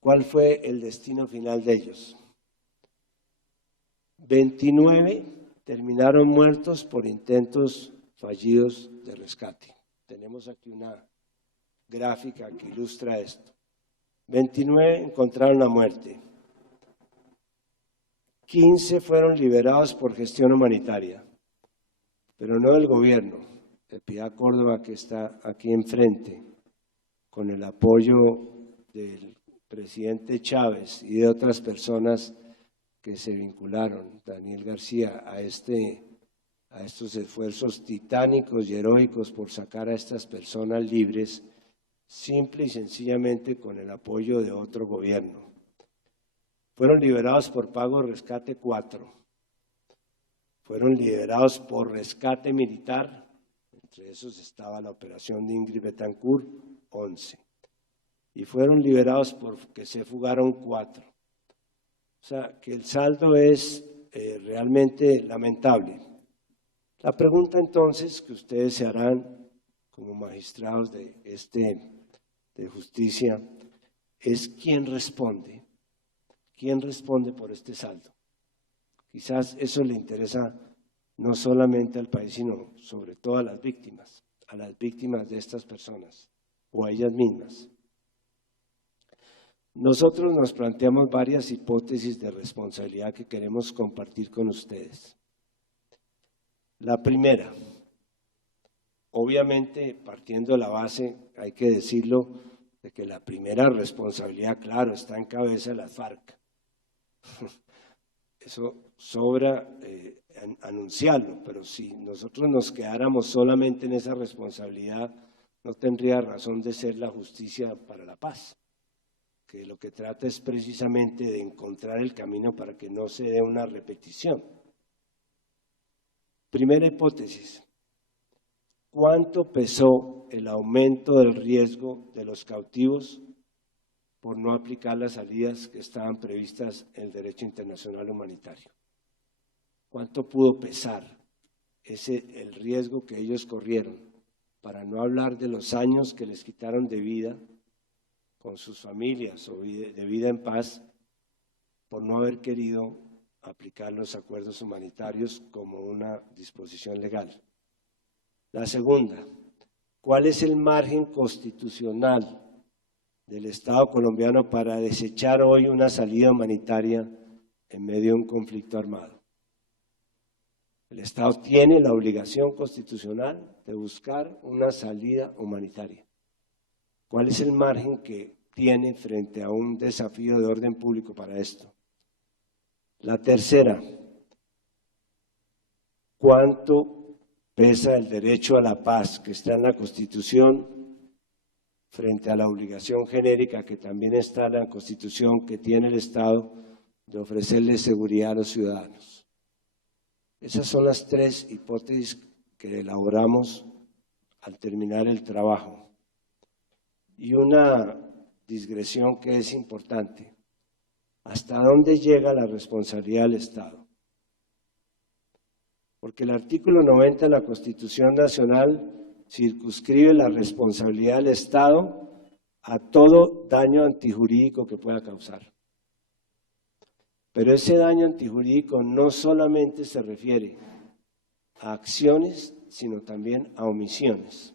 ¿cuál fue el destino final de ellos? 29 terminaron muertos por intentos fallidos de rescate. Tenemos aquí una gráfica que ilustra esto. 29 encontraron la muerte. 15 fueron liberados por gestión humanitaria, pero no del gobierno, de Piedad Córdoba, que está aquí enfrente, con el apoyo del presidente Chávez y de otras personas que se vincularon, Daniel García, a a estos esfuerzos titánicos y heroicos por sacar a estas personas libres, simple y sencillamente con el apoyo de otro gobierno. Fueron liberados por pago de rescate 4, fueron liberados por rescate militar, entre esos estaba la operación de Ingrid Betancourt, 11, y fueron liberados porque se fugaron 4. O sea, que el saldo es realmente lamentable. La pregunta entonces que ustedes se harán como magistrados de justicia es ¿quién responde? ¿Quién responde por este saldo? Quizás eso le interesa no solamente al país, sino sobre todo a las víctimas de estas personas o a ellas mismas. Nosotros nos planteamos varias hipótesis de responsabilidad que queremos compartir con ustedes. La primera, obviamente partiendo de la base, hay que decirlo, de que la primera responsabilidad, claro, está en cabeza de las FARC. Eso sobra anunciarlo, pero si nosotros nos quedáramos solamente en esa responsabilidad, no tendría razón de ser la justicia para la paz, que lo que trata es precisamente de encontrar el camino para que no se dé una repetición. Primera hipótesis, ¿cuánto pesó el aumento del riesgo de los cautivos por no aplicar las salidas que estaban previstas en el derecho internacional humanitario? ¿Cuánto pudo pesar el riesgo que ellos corrieron? Para no hablar de los años que les quitaron de vida con sus familias o de vida en paz por no haber querido aplicar los acuerdos humanitarios como una disposición legal. La segunda, ¿cuál es el margen constitucional del Estado colombiano para desechar hoy una salida humanitaria en medio de un conflicto armado? El Estado tiene la obligación constitucional de buscar una salida humanitaria. ¿Cuál es el margen que tiene frente a un desafío de orden público para esto? La tercera, ¿cuánto pesa el derecho a la paz que está en la Constitución frente a la obligación genérica que también está en la Constitución que tiene el Estado de ofrecerle seguridad a los ciudadanos? Esas son las tres hipótesis que elaboramos al terminar el trabajo. Y una digresión que es importante, ¿hasta dónde llega la responsabilidad del Estado? Porque el artículo 90 de la Constitución Nacional circunscribe la responsabilidad del Estado a todo daño antijurídico que pueda causar. Pero ese daño antijurídico no solamente se refiere a acciones, sino también a omisiones.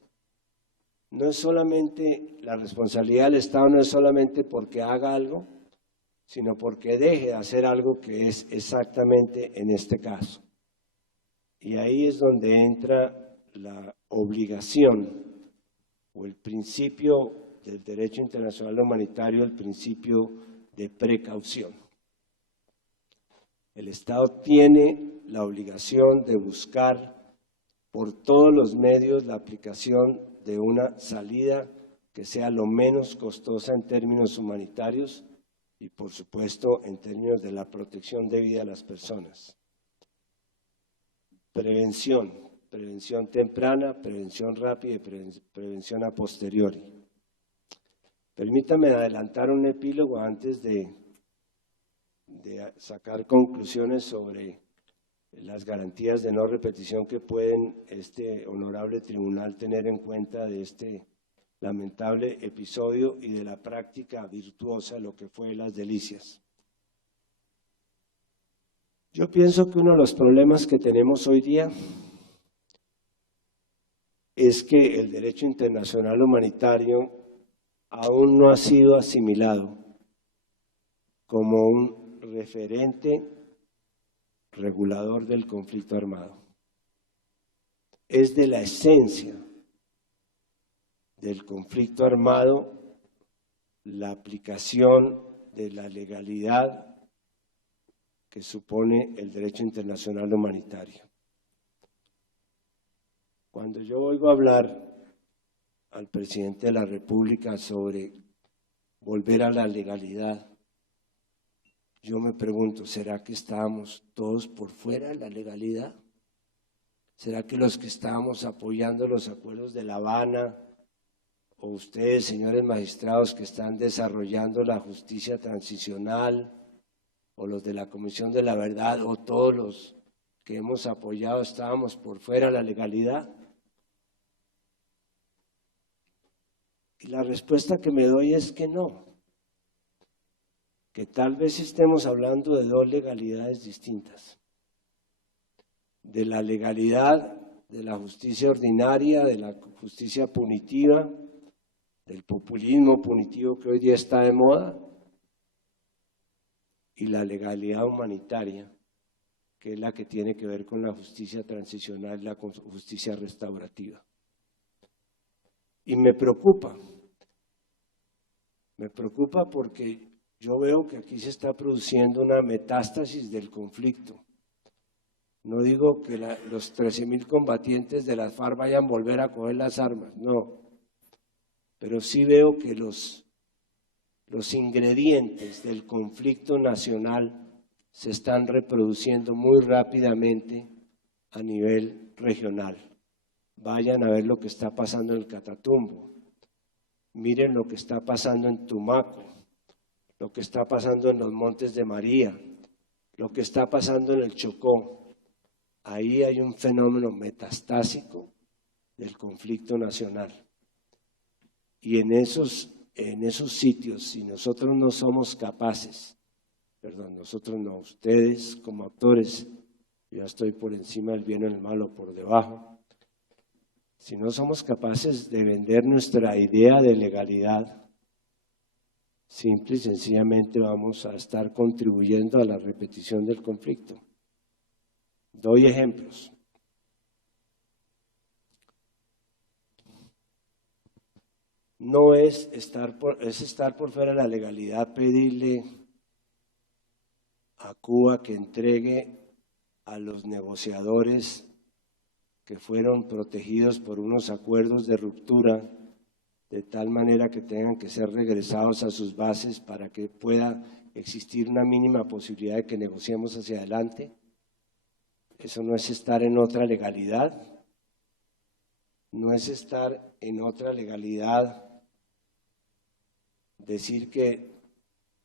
No es solamente la responsabilidad del Estado, no es solamente porque haga algo, sino porque deje de hacer algo que es exactamente en este caso. Y ahí es donde entra la obligación o el principio del derecho internacional humanitario, el principio de precaución. El Estado tiene la obligación de buscar por todos los medios la aplicación de una salida que sea lo menos costosa en términos humanitarios y, por supuesto, en términos de la protección de vida de las personas. Prevención temprana, prevención rápida y prevención a posteriori. Permítame adelantar un epílogo antes de sacar conclusiones sobre las garantías de no repetición que pueden este honorable tribunal tener en cuenta de este lamentable episodio y de la práctica virtuosa, lo que fue las delicias. Yo pienso que uno de los problemas que tenemos hoy día es que el derecho internacional humanitario aún no ha sido asimilado como un referente regulador del conflicto armado. Es de la esencia del conflicto armado la aplicación de la legalidad que supone el derecho internacional humanitario. Cuando yo oigo hablar al presidente de la República sobre volver a la legalidad, yo me pregunto, ¿será que estábamos todos por fuera de la legalidad? ¿Será que los que estábamos apoyando los acuerdos de La Habana, o ustedes, señores magistrados, que están desarrollando la justicia transicional, o los de la Comisión de la Verdad, o todos los que hemos apoyado, estábamos por fuera de la legalidad? Y la respuesta que me doy es que no, que tal vez estemos hablando de dos legalidades distintas. De la legalidad de la justicia ordinaria, de la justicia punitiva, del populismo punitivo que hoy día está de moda, y la legalidad humanitaria, que es la que tiene que ver con la justicia transicional, la justicia restaurativa. Y me preocupa porque yo veo que aquí se está produciendo una metástasis del conflicto. No digo que los 13.000 combatientes de las FARC vayan a volver a coger las armas, no, pero sí veo que los ingredientes del conflicto nacional se están reproduciendo muy rápidamente a nivel regional. Vayan a ver lo que está pasando en el Catatumbo, miren lo que está pasando en Tumaco, lo que está pasando en los Montes de María, lo que está pasando en el Chocó. Ahí hay un fenómeno metastásico del conflicto nacional. Y en esos sitios, si nosotros no somos capaces, nosotros no, ustedes como actores, yo estoy por encima del bien y el malo, por debajo, si no somos capaces de vender nuestra idea de legalidad, simple y sencillamente vamos a estar contribuyendo a la repetición del conflicto. Doy ejemplos. No es estar por fuera de la legalidad pedirle a Cuba que entregue a los negociadores que fueron protegidos por unos acuerdos de ruptura, de tal manera que tengan que ser regresados a sus bases para que pueda existir una mínima posibilidad de que negociemos hacia adelante. Eso no es estar en otra legalidad, no es estar en otra legalidad decir que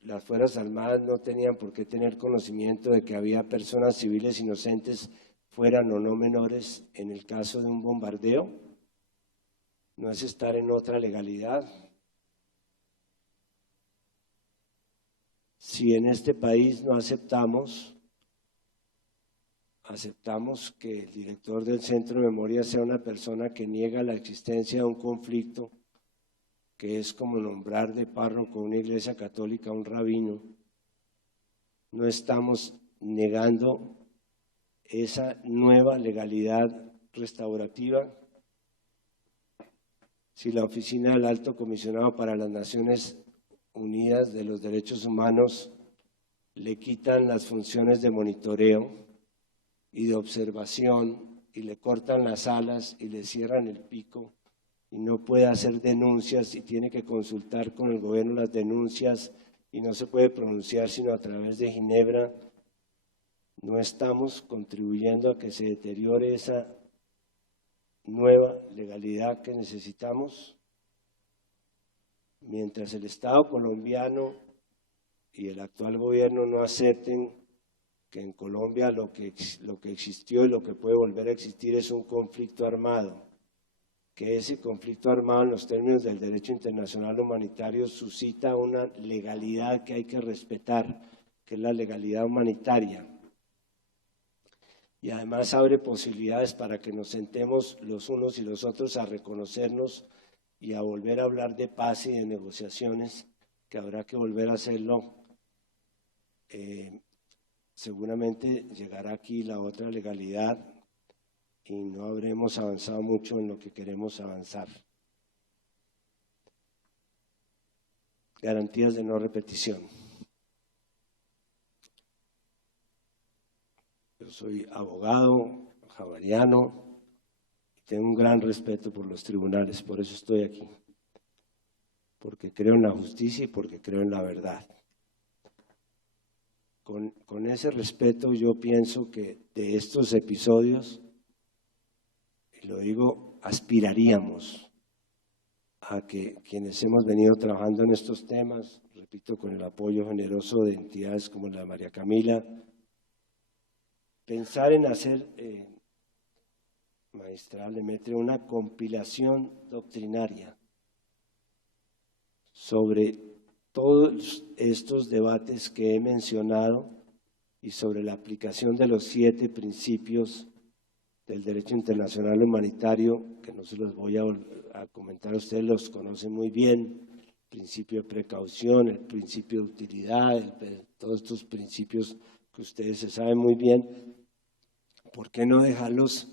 las Fuerzas Armadas no tenían por qué tener conocimiento de que había personas civiles inocentes, fueran o no menores, en el caso de un bombardeo. No es estar en otra legalidad. Si en este país no aceptamos que el director del Centro de Memoria sea una persona que niega la existencia de un conflicto, que es como nombrar de párroco a una iglesia católica a un rabino, no estamos negando esa nueva legalidad restaurativa. Si la Oficina del Alto Comisionado para las Naciones Unidas de los Derechos Humanos le quitan las funciones de monitoreo y de observación y le cortan las alas y le cierran el pico y no puede hacer denuncias y tiene que consultar con el gobierno las denuncias y no se puede pronunciar sino a través de Ginebra, no estamos contribuyendo a que se deteriore esa nueva legalidad que necesitamos. Mientras el Estado colombiano y el actual gobierno no acepten que en Colombia lo que existió y lo que puede volver a existir es un conflicto armado, que ese conflicto armado en los términos del derecho internacional humanitario suscita una legalidad que hay que respetar, que es la legalidad humanitaria. Y además abre posibilidades para que nos sentemos los unos y los otros a reconocernos y a volver a hablar de paz y de negociaciones, que habrá que volver a hacerlo. Seguramente llegará aquí la otra legalidad y no habremos avanzado mucho en lo que queremos avanzar. Garantías de no repetición. Yo soy abogado javeriano Tengo un gran respeto por los tribunales, por eso estoy aquí, porque creo en la justicia y porque creo en la verdad. Con ese respeto yo pienso que de estos episodios, y lo digo, aspiraríamos a que quienes hemos venido trabajando en estos temas, repito, con el apoyo generoso de entidades como la de María Camila, pensar en hacer, maestra Lemaitre, una compilación doctrinaria sobre todos estos debates que he mencionado y sobre la aplicación de los 7 principios del derecho internacional humanitario, que no se los voy a comentar, ustedes los conocen muy bien, el principio de precaución, el principio de utilidad, todos estos principios que ustedes se saben muy bien. ¿Por qué no dejarlos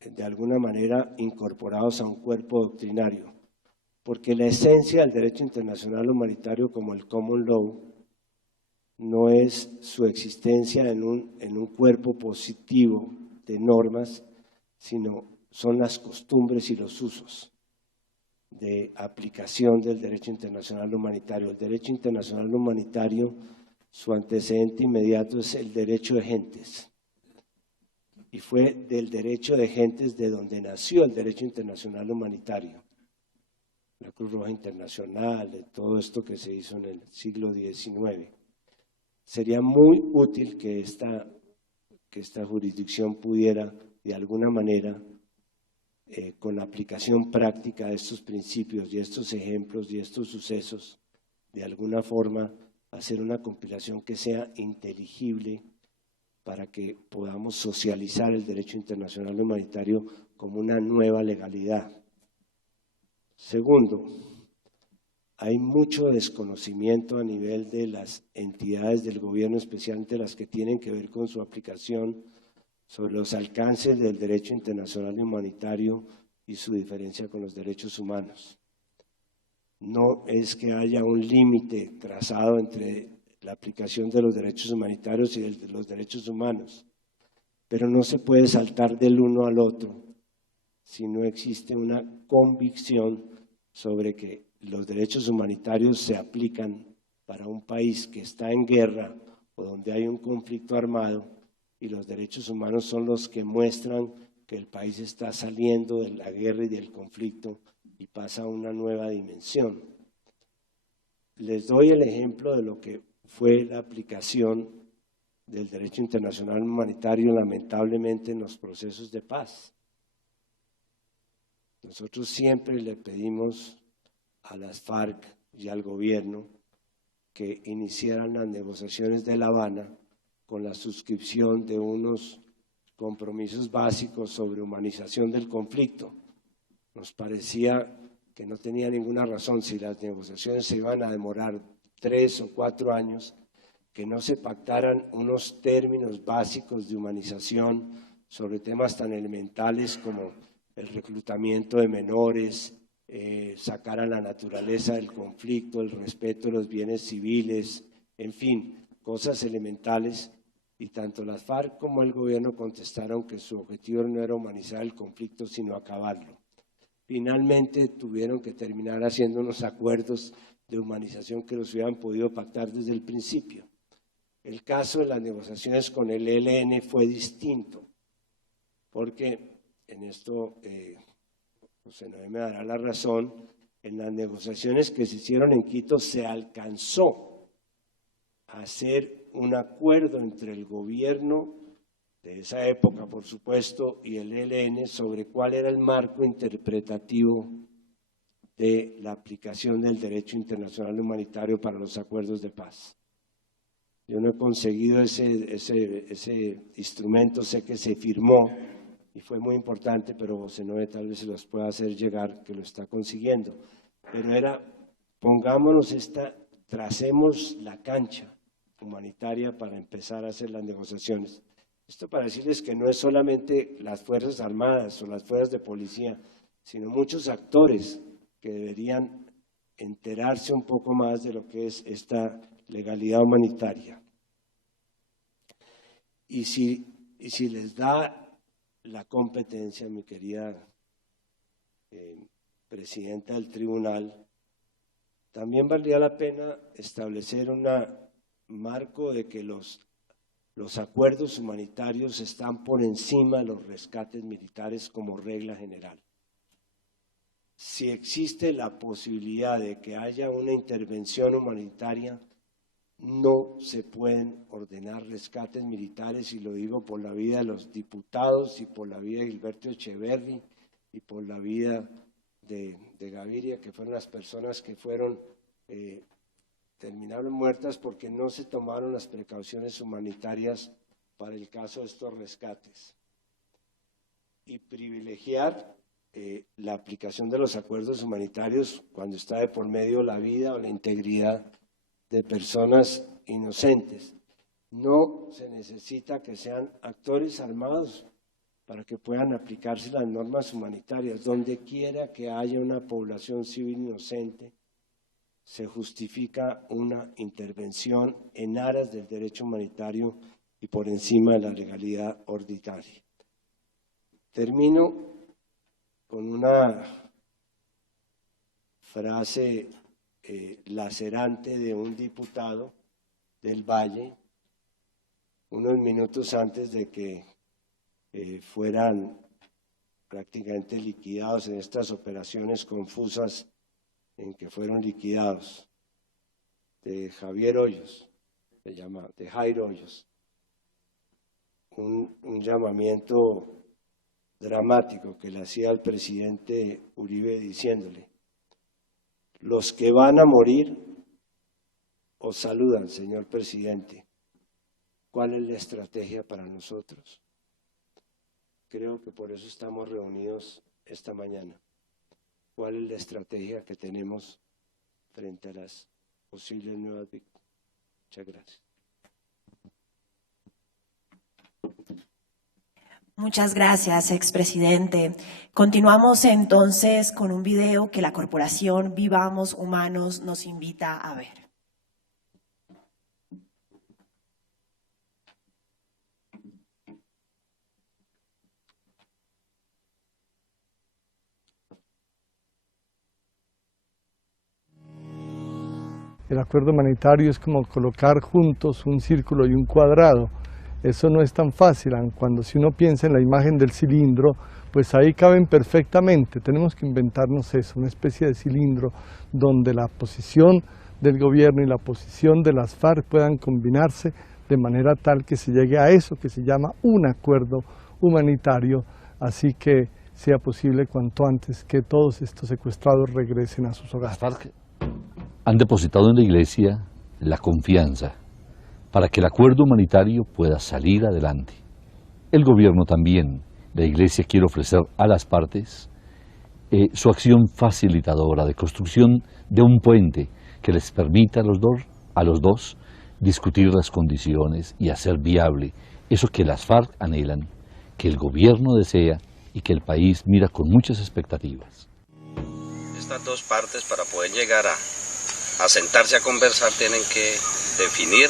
de alguna manera incorporados a un cuerpo doctrinario? Porque la esencia del derecho internacional humanitario como el common law no es su existencia en un cuerpo positivo de normas, sino son las costumbres y los usos de aplicación del derecho internacional humanitario. El derecho internacional humanitario, su antecedente inmediato es el derecho de gentes. Y fue del derecho de gentes de donde nació el derecho internacional humanitario. La Cruz Roja Internacional, de todo esto que se hizo en el siglo XIX. Sería muy útil que esta jurisdicción pudiera, de alguna manera, con la aplicación práctica de estos principios y estos ejemplos y estos sucesos, de alguna forma, hacer una compilación que sea inteligible para que podamos socializar el derecho internacional humanitario como una nueva legalidad. Segundo, hay mucho desconocimiento a nivel de las entidades del gobierno, especialmente las que tienen que ver con su aplicación, sobre los alcances del derecho internacional humanitario y su diferencia con los derechos humanos. No es que haya un límite trazado entre la aplicación de los derechos humanitarios y de los derechos humanos, pero no se puede saltar del uno al otro si no existe una convicción sobre que los derechos humanitarios se aplican para un país que está en guerra o donde hay un conflicto armado, y los derechos humanos son los que muestran que el país está saliendo de la guerra y del conflicto y pasa a una nueva dimensión. Les doy el ejemplo de lo que fue la aplicación del derecho internacional humanitario, lamentablemente, en los procesos de paz. Nosotros siempre le pedimos a las FARC y al gobierno que iniciaran las negociaciones de La Habana con la suscripción de unos compromisos básicos sobre humanización del conflicto. Nos parecía que no tenía ninguna razón, si las negociaciones se iban a demorar 3 o 4 años, que no se pactaran unos términos básicos de humanización sobre temas tan elementales como el reclutamiento de menores, sacar a la naturaleza del conflicto, el respeto de los bienes civiles, en fin, cosas elementales. Y tanto las FARC como el gobierno contestaron que su objetivo no era humanizar el conflicto, sino acabarlo. Finalmente tuvieron que terminar haciendo unos acuerdos de humanización que los hubieran podido pactar desde el principio. El caso de las negociaciones con el ELN fue distinto, porque en esto José Noé me dará la razón, en las negociaciones que se hicieron en Quito se alcanzó a hacer un acuerdo entre el gobierno de esa época, por supuesto, y el ELN sobre cuál era el marco interpretativo de la aplicación del derecho internacional humanitario para los acuerdos de paz. Yo no he conseguido ese instrumento, sé que se firmó y fue muy importante, pero José Noé tal vez se los pueda hacer llegar, que lo está consiguiendo. Pero era, pongámonos tracemos la cancha humanitaria para empezar a hacer las negociaciones. Esto para decirles que no es solamente las Fuerzas Armadas o las fuerzas de policía, sino muchos actores que deberían enterarse un poco más de lo que es esta legalidad humanitaria. Y si les da la competencia, mi querida presidenta del tribunal, también valdría la pena establecer un marco de que los acuerdos humanitarios están por encima de los rescates militares como regla general. Si existe la posibilidad de que haya una intervención humanitaria, no se pueden ordenar rescates militares, y lo digo por la vida de los diputados y por la vida de Gilberto Echeverri y por la vida de Gaviria, que fueron las personas que terminaron muertas porque no se tomaron las precauciones humanitarias para el caso de estos rescates. Y privilegiar la aplicación de los acuerdos humanitarios cuando está de por medio la vida o la integridad de personas inocentes. No se necesita que sean actores armados para que puedan aplicarse las normas humanitarias. Donde quiera que haya una población civil inocente, se justifica una intervención en aras del derecho humanitario y por encima de la legalidad ordinaria. Termino con una frase lacerante de un diputado del Valle, unos minutos antes de que fueran prácticamente liquidados en estas operaciones confusas en que fueron liquidados, de Javier Hoyos, se llama, de Jairo Hoyos, un llamamiento dramático que le hacía al presidente Uribe diciéndole: los que van a morir os saludan, señor presidente. ¿Cuál es la estrategia para nosotros? Creo que por eso estamos reunidos esta mañana. ¿Cuál es la estrategia que tenemos frente a las posibles nuevas víctimas? Muchas gracias. Muchas gracias, expresidente. Continuamos entonces con un video que la Corporación Vivamos Humanos nos invita a ver. El acuerdo humanitario es como colocar juntos un círculo y un cuadrado. Eso no es tan fácil, cuando si uno piensa en la imagen del cilindro, pues ahí caben perfectamente. Tenemos que inventarnos eso, una especie de cilindro donde la posición del gobierno y la posición de las FARC puedan combinarse de manera tal que se llegue a eso que se llama un acuerdo humanitario, así que sea posible cuanto antes que todos estos secuestrados regresen a sus hogares. Las FARC han depositado en la Iglesia la confianza para que el acuerdo humanitario pueda salir adelante. El gobierno también, la Iglesia quiere ofrecer a las partes su acción facilitadora de construcción de un puente que les permita a los dos discutir las condiciones y hacer viable eso que las FARC anhelan, que el gobierno desea y que el país mira con muchas expectativas. Estas dos partes, para poder llegar a sentarse a conversar, tienen que definir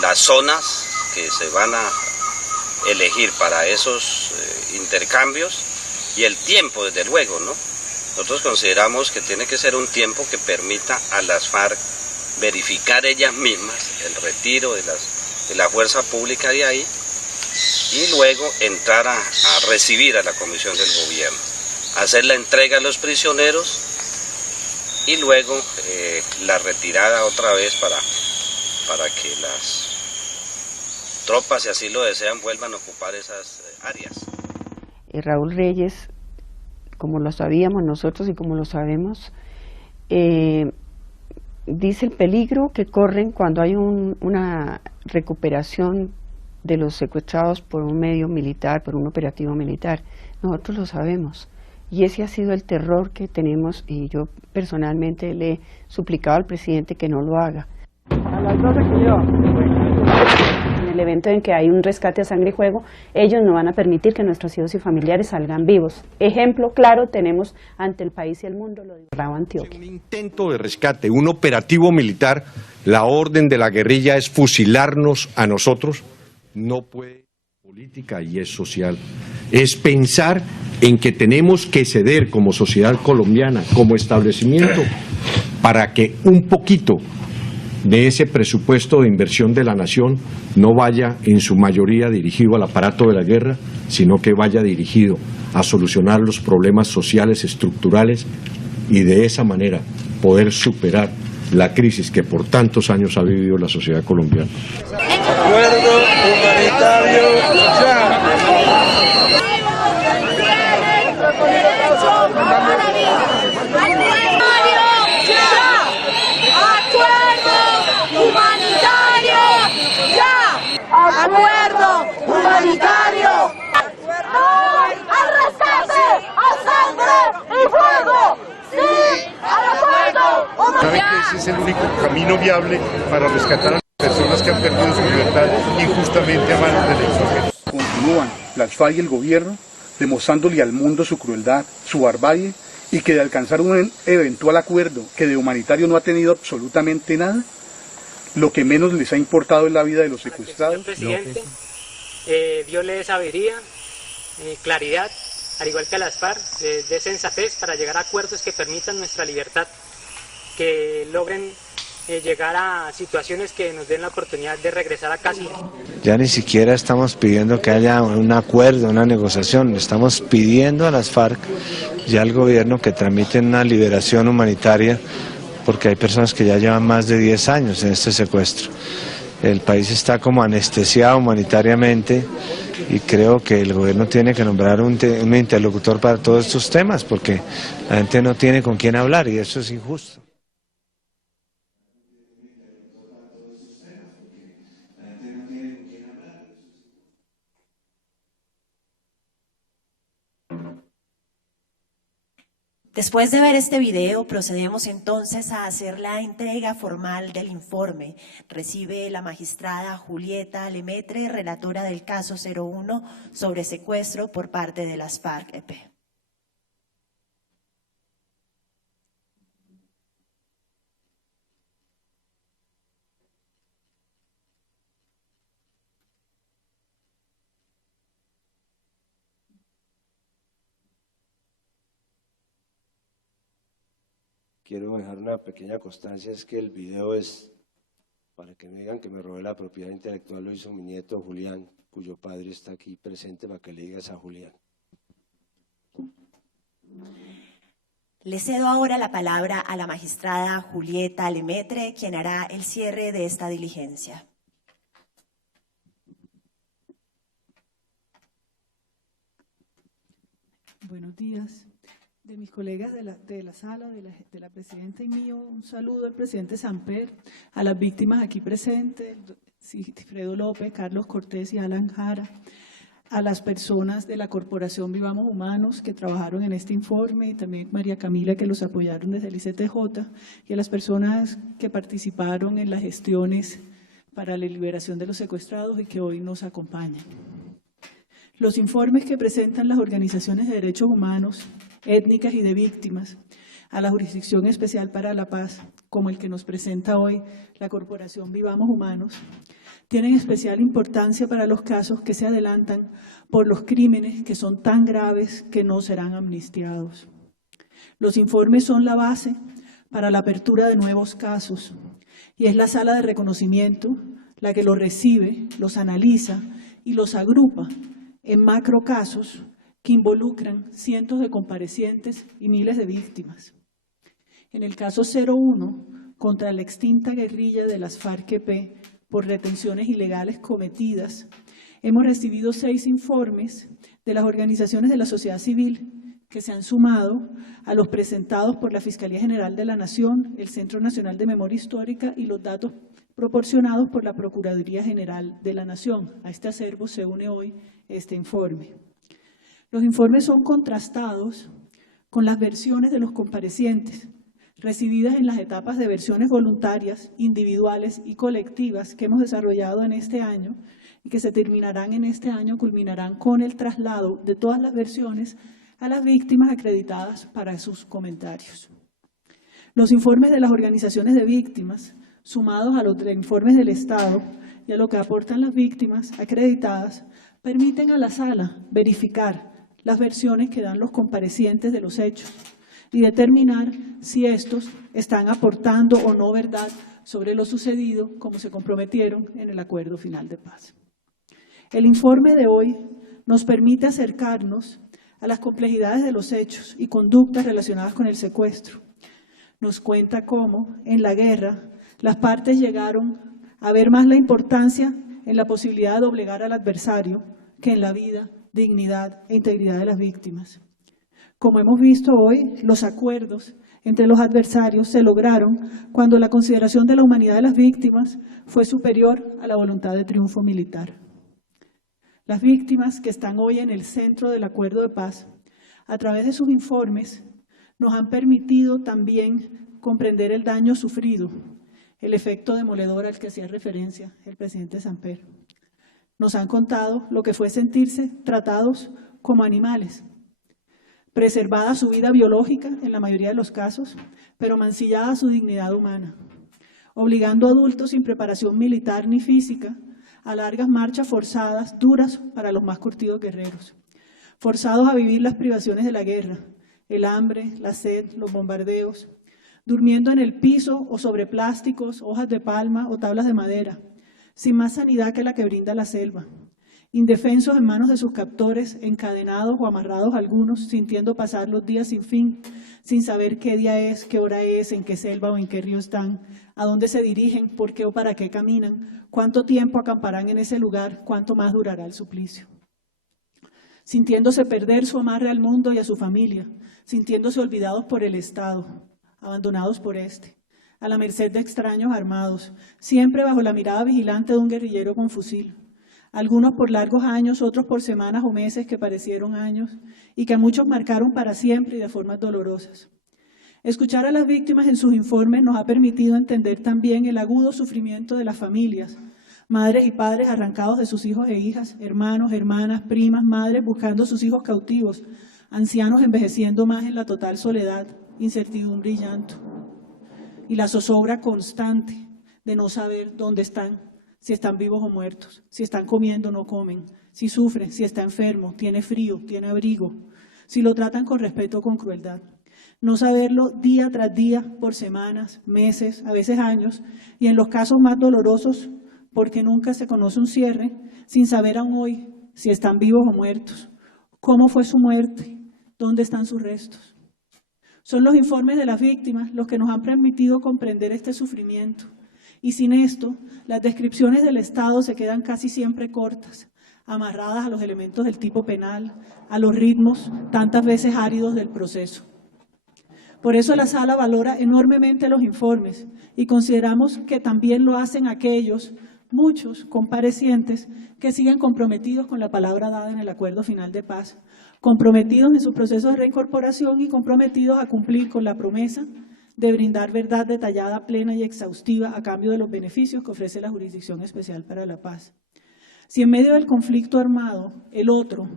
las zonas que se van a elegir para esos intercambios y el tiempo, desde luego, ¿no? Nosotros consideramos que tiene que ser un tiempo que permita a las FARC verificar ellas mismas el retiro de la fuerza pública de ahí y luego entrar a recibir a la comisión del gobierno, hacer la entrega a los prisioneros y luego la retirada otra vez para que las tropas, si así lo desean, vuelvan a ocupar esas áreas. Raúl Reyes, como lo sabíamos nosotros y como lo sabemos, dice el peligro que corren cuando hay una recuperación de los secuestrados por un medio militar, por un operativo militar. Nosotros lo sabemos. Y ese ha sido el terror que tenemos, y yo personalmente le he suplicado al presidente que no lo haga. A las 12 en el evento en que hay un rescate a sangre y fuego, ellos no van a permitir que nuestros hijos y familiares salgan vivos. Ejemplo claro tenemos ante el país y el mundo, lo digo Antioquia. En un intento de rescate, un operativo militar, la orden de la guerrilla es fusilarnos a nosotros. No puede, política y es social. es pensar en que tenemos que ceder como sociedad colombiana, como establecimiento, para que un poquito de ese presupuesto de inversión de la nación no vaya en su mayoría dirigido al aparato de la guerra, sino que vaya dirigido a solucionar los problemas sociales estructurales y de esa manera poder superar la crisis que por tantos años ha vivido la sociedad colombiana. Acuerdo humanitario ya. ¡Acuerdo humanitario! ¡Al rescate! ¡A sangre y fuego! ¡Sí! ¡Al acuerdo humanitario! Saben que ese es el único camino viable para rescatar a las personas que han perdido su libertad injustamente a manos del extranjero. Continúan las FARC y el gobierno demostrándole al mundo su crueldad, su barbarie, y que de alcanzar un eventual acuerdo que de humanitario no ha tenido absolutamente nada, lo que menos les ha importado es la vida de los secuestrados. Señor presidente, Dios le dé sabiduría, claridad, al igual que a las FARC, de sensatez para llegar a acuerdos que permitan nuestra libertad, que logren llegar a situaciones que nos den la oportunidad de regresar a casa. Ya ni siquiera estamos pidiendo que haya un acuerdo, una negociación, estamos pidiendo a las FARC y al gobierno que tramiten una liberación humanitaria, porque hay personas que ya llevan más de 10 años en este secuestro. El país está como anestesiado humanitariamente y creo que el gobierno tiene que nombrar un interlocutor para todos estos temas, porque la gente no tiene con quién hablar y eso es injusto. Después de ver este video, procedemos entonces a hacer la entrega formal del informe. Recibe la magistrada Julieta Lemaitre, relatora del caso 01 sobre secuestro por parte de las FARC-EP. Quiero dejar una pequeña constancia, es que el video es, para que me digan que me robé la propiedad intelectual, lo hizo mi nieto Julián, cuyo padre está aquí presente, para que le digas a Julián. Le cedo ahora la palabra a la magistrada Julieta Lemaitre, quien hará el cierre de esta diligencia. Buenos días. De mis colegas de la sala, de la presidenta y mío, un saludo al presidente Samper, a las víctimas aquí presentes, Sigfredo López, Carlos Cortés y Alan Jara, a las personas de la Corporación Vivamos Humanos que trabajaron en este informe, y también María Camila, que los apoyaron desde el ICTJ, y a las personas que participaron en las gestiones para la liberación de los secuestrados y que hoy nos acompañan. Los informes que presentan las organizaciones de derechos humanos, étnicas y de víctimas a la Jurisdicción Especial para la Paz, como el que nos presenta hoy la Corporación Vivamos Humanos, tienen especial importancia para los casos que se adelantan por los crímenes que son tan graves que no serán amnistiados. Los informes son la base para la apertura de nuevos casos y es la sala de reconocimiento la que los recibe, los analiza y los agrupa en macrocasos que involucran cientos de comparecientes y miles de víctimas. En el caso 01, contra la extinta guerrilla de las FARC-EP por retenciones ilegales cometidas, hemos recibido 6 informes de las organizaciones de la sociedad civil que se han sumado a los presentados por la Fiscalía General de la Nación, el Centro Nacional de Memoria Histórica y los datos proporcionados por la Procuraduría General de la Nación. A este acervo se une hoy este informe. Los informes son contrastados con las versiones de los comparecientes, recibidas en las etapas de versiones voluntarias, individuales y colectivas que hemos desarrollado en este año y que se terminarán en este año, culminarán con el traslado de todas las versiones a las víctimas acreditadas para sus comentarios. Los informes de las organizaciones de víctimas, sumados a los informes del Estado y a lo que aportan las víctimas acreditadas, permiten a la sala verificar las versiones que dan los comparecientes de los hechos y determinar si estos están aportando o no verdad sobre lo sucedido, como se comprometieron en el acuerdo final de paz. El informe de hoy nos permite acercarnos a las complejidades de los hechos y conductas relacionadas con el secuestro. Nos cuenta cómo, en la guerra, las partes llegaron a ver más la importancia en la posibilidad de doblegar al adversario que en la vida, dignidad e integridad de las víctimas. Como hemos visto hoy, los acuerdos entre los adversarios se lograron cuando la consideración de la humanidad de las víctimas fue superior a la voluntad de triunfo militar. Las víctimas que están hoy en el centro del acuerdo de paz, a través de sus informes, nos han permitido también comprender el daño sufrido, el efecto demoledor al que hacía referencia el presidente Samper. Nos han contado lo que fue sentirse tratados como animales, preservada su vida biológica en la mayoría de los casos, pero mancillada su dignidad humana, obligando a adultos sin preparación militar ni física a largas marchas forzadas, duras para los más curtidos guerreros, forzados a vivir las privaciones de la guerra, el hambre, la sed, los bombardeos, durmiendo en el piso o sobre plásticos, hojas de palma o tablas de madera, sin más sanidad que la que brinda la selva, indefensos en manos de sus captores, encadenados o amarrados algunos, sintiendo pasar los días sin fin, sin saber qué día es, qué hora es, en qué selva o en qué río están, a dónde se dirigen, por qué o para qué caminan, cuánto tiempo acamparán en ese lugar, cuánto más durará el suplicio. Sintiéndose perder su amarre al mundo y a su familia, sintiéndose olvidados por el Estado, abandonados por este, a la merced de extraños armados, siempre bajo la mirada vigilante de un guerrillero con fusil. Algunos por largos años, otros por semanas o meses que parecieron años y que a muchos marcaron para siempre y de formas dolorosas. Escuchar a las víctimas en sus informes nos ha permitido entender también el agudo sufrimiento de las familias, madres y padres arrancados de sus hijos e hijas, hermanos, hermanas, primas, madres buscando sus hijos cautivos, ancianos envejeciendo más en la total soledad, incertidumbre y llanto. Y la zozobra constante de no saber dónde están, si están vivos o muertos, si están comiendo o no comen, si sufre, si está enfermo, tiene frío, tiene abrigo, si lo tratan con respeto o con crueldad. No saberlo día tras día, por semanas, meses, a veces años, y en los casos más dolorosos, porque nunca se conoce un cierre, sin saber aún hoy si están vivos o muertos, cómo fue su muerte, dónde están sus restos. Son los informes de las víctimas los que nos han permitido comprender este sufrimiento, y sin esto, las descripciones del Estado se quedan casi siempre cortas, amarradas a los elementos del tipo penal, a los ritmos tantas veces áridos del proceso. Por eso la Sala valora enormemente los informes y consideramos que también lo hacen aquellos, muchos comparecientes, que siguen comprometidos con la palabra dada en el acuerdo final de paz, comprometidos en su proceso de reincorporación y comprometidos a cumplir con la promesa de brindar verdad detallada, plena y exhaustiva a cambio de los beneficios que ofrece la Jurisdicción Especial para la Paz. Si en medio del conflicto armado, el otro,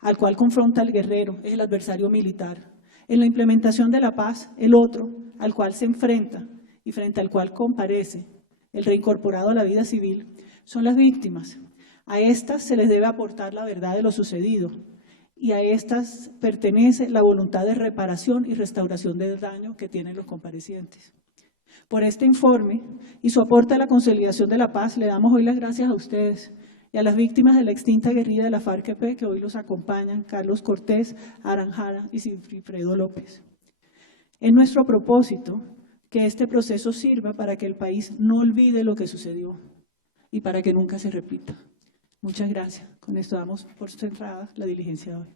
al cual confronta el guerrero, es el adversario militar, en la implementación de la paz, el otro, al cual se enfrenta y frente al cual comparece, el reincorporado a la vida civil, son las víctimas. A estas se les debe aportar la verdad de lo sucedido y a estas pertenece la voluntad de reparación y restauración del daño que tienen los comparecientes. Por este informe y su aporte a la consolidación de la paz, le damos hoy las gracias a ustedes y a las víctimas de la extinta guerrilla de la FARC-EP que hoy los acompañan, Carlos Cortés, Aranjara y Sigfredo López. Es nuestro propósito que este proceso sirva para que el país no olvide lo que sucedió y para que nunca se repita. Muchas gracias. Con esto damos por cerrada la diligencia de hoy.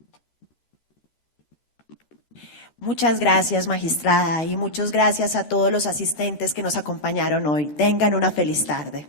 Muchas gracias, magistrada, y muchas gracias a todos los asistentes que nos acompañaron hoy. Tengan una feliz tarde.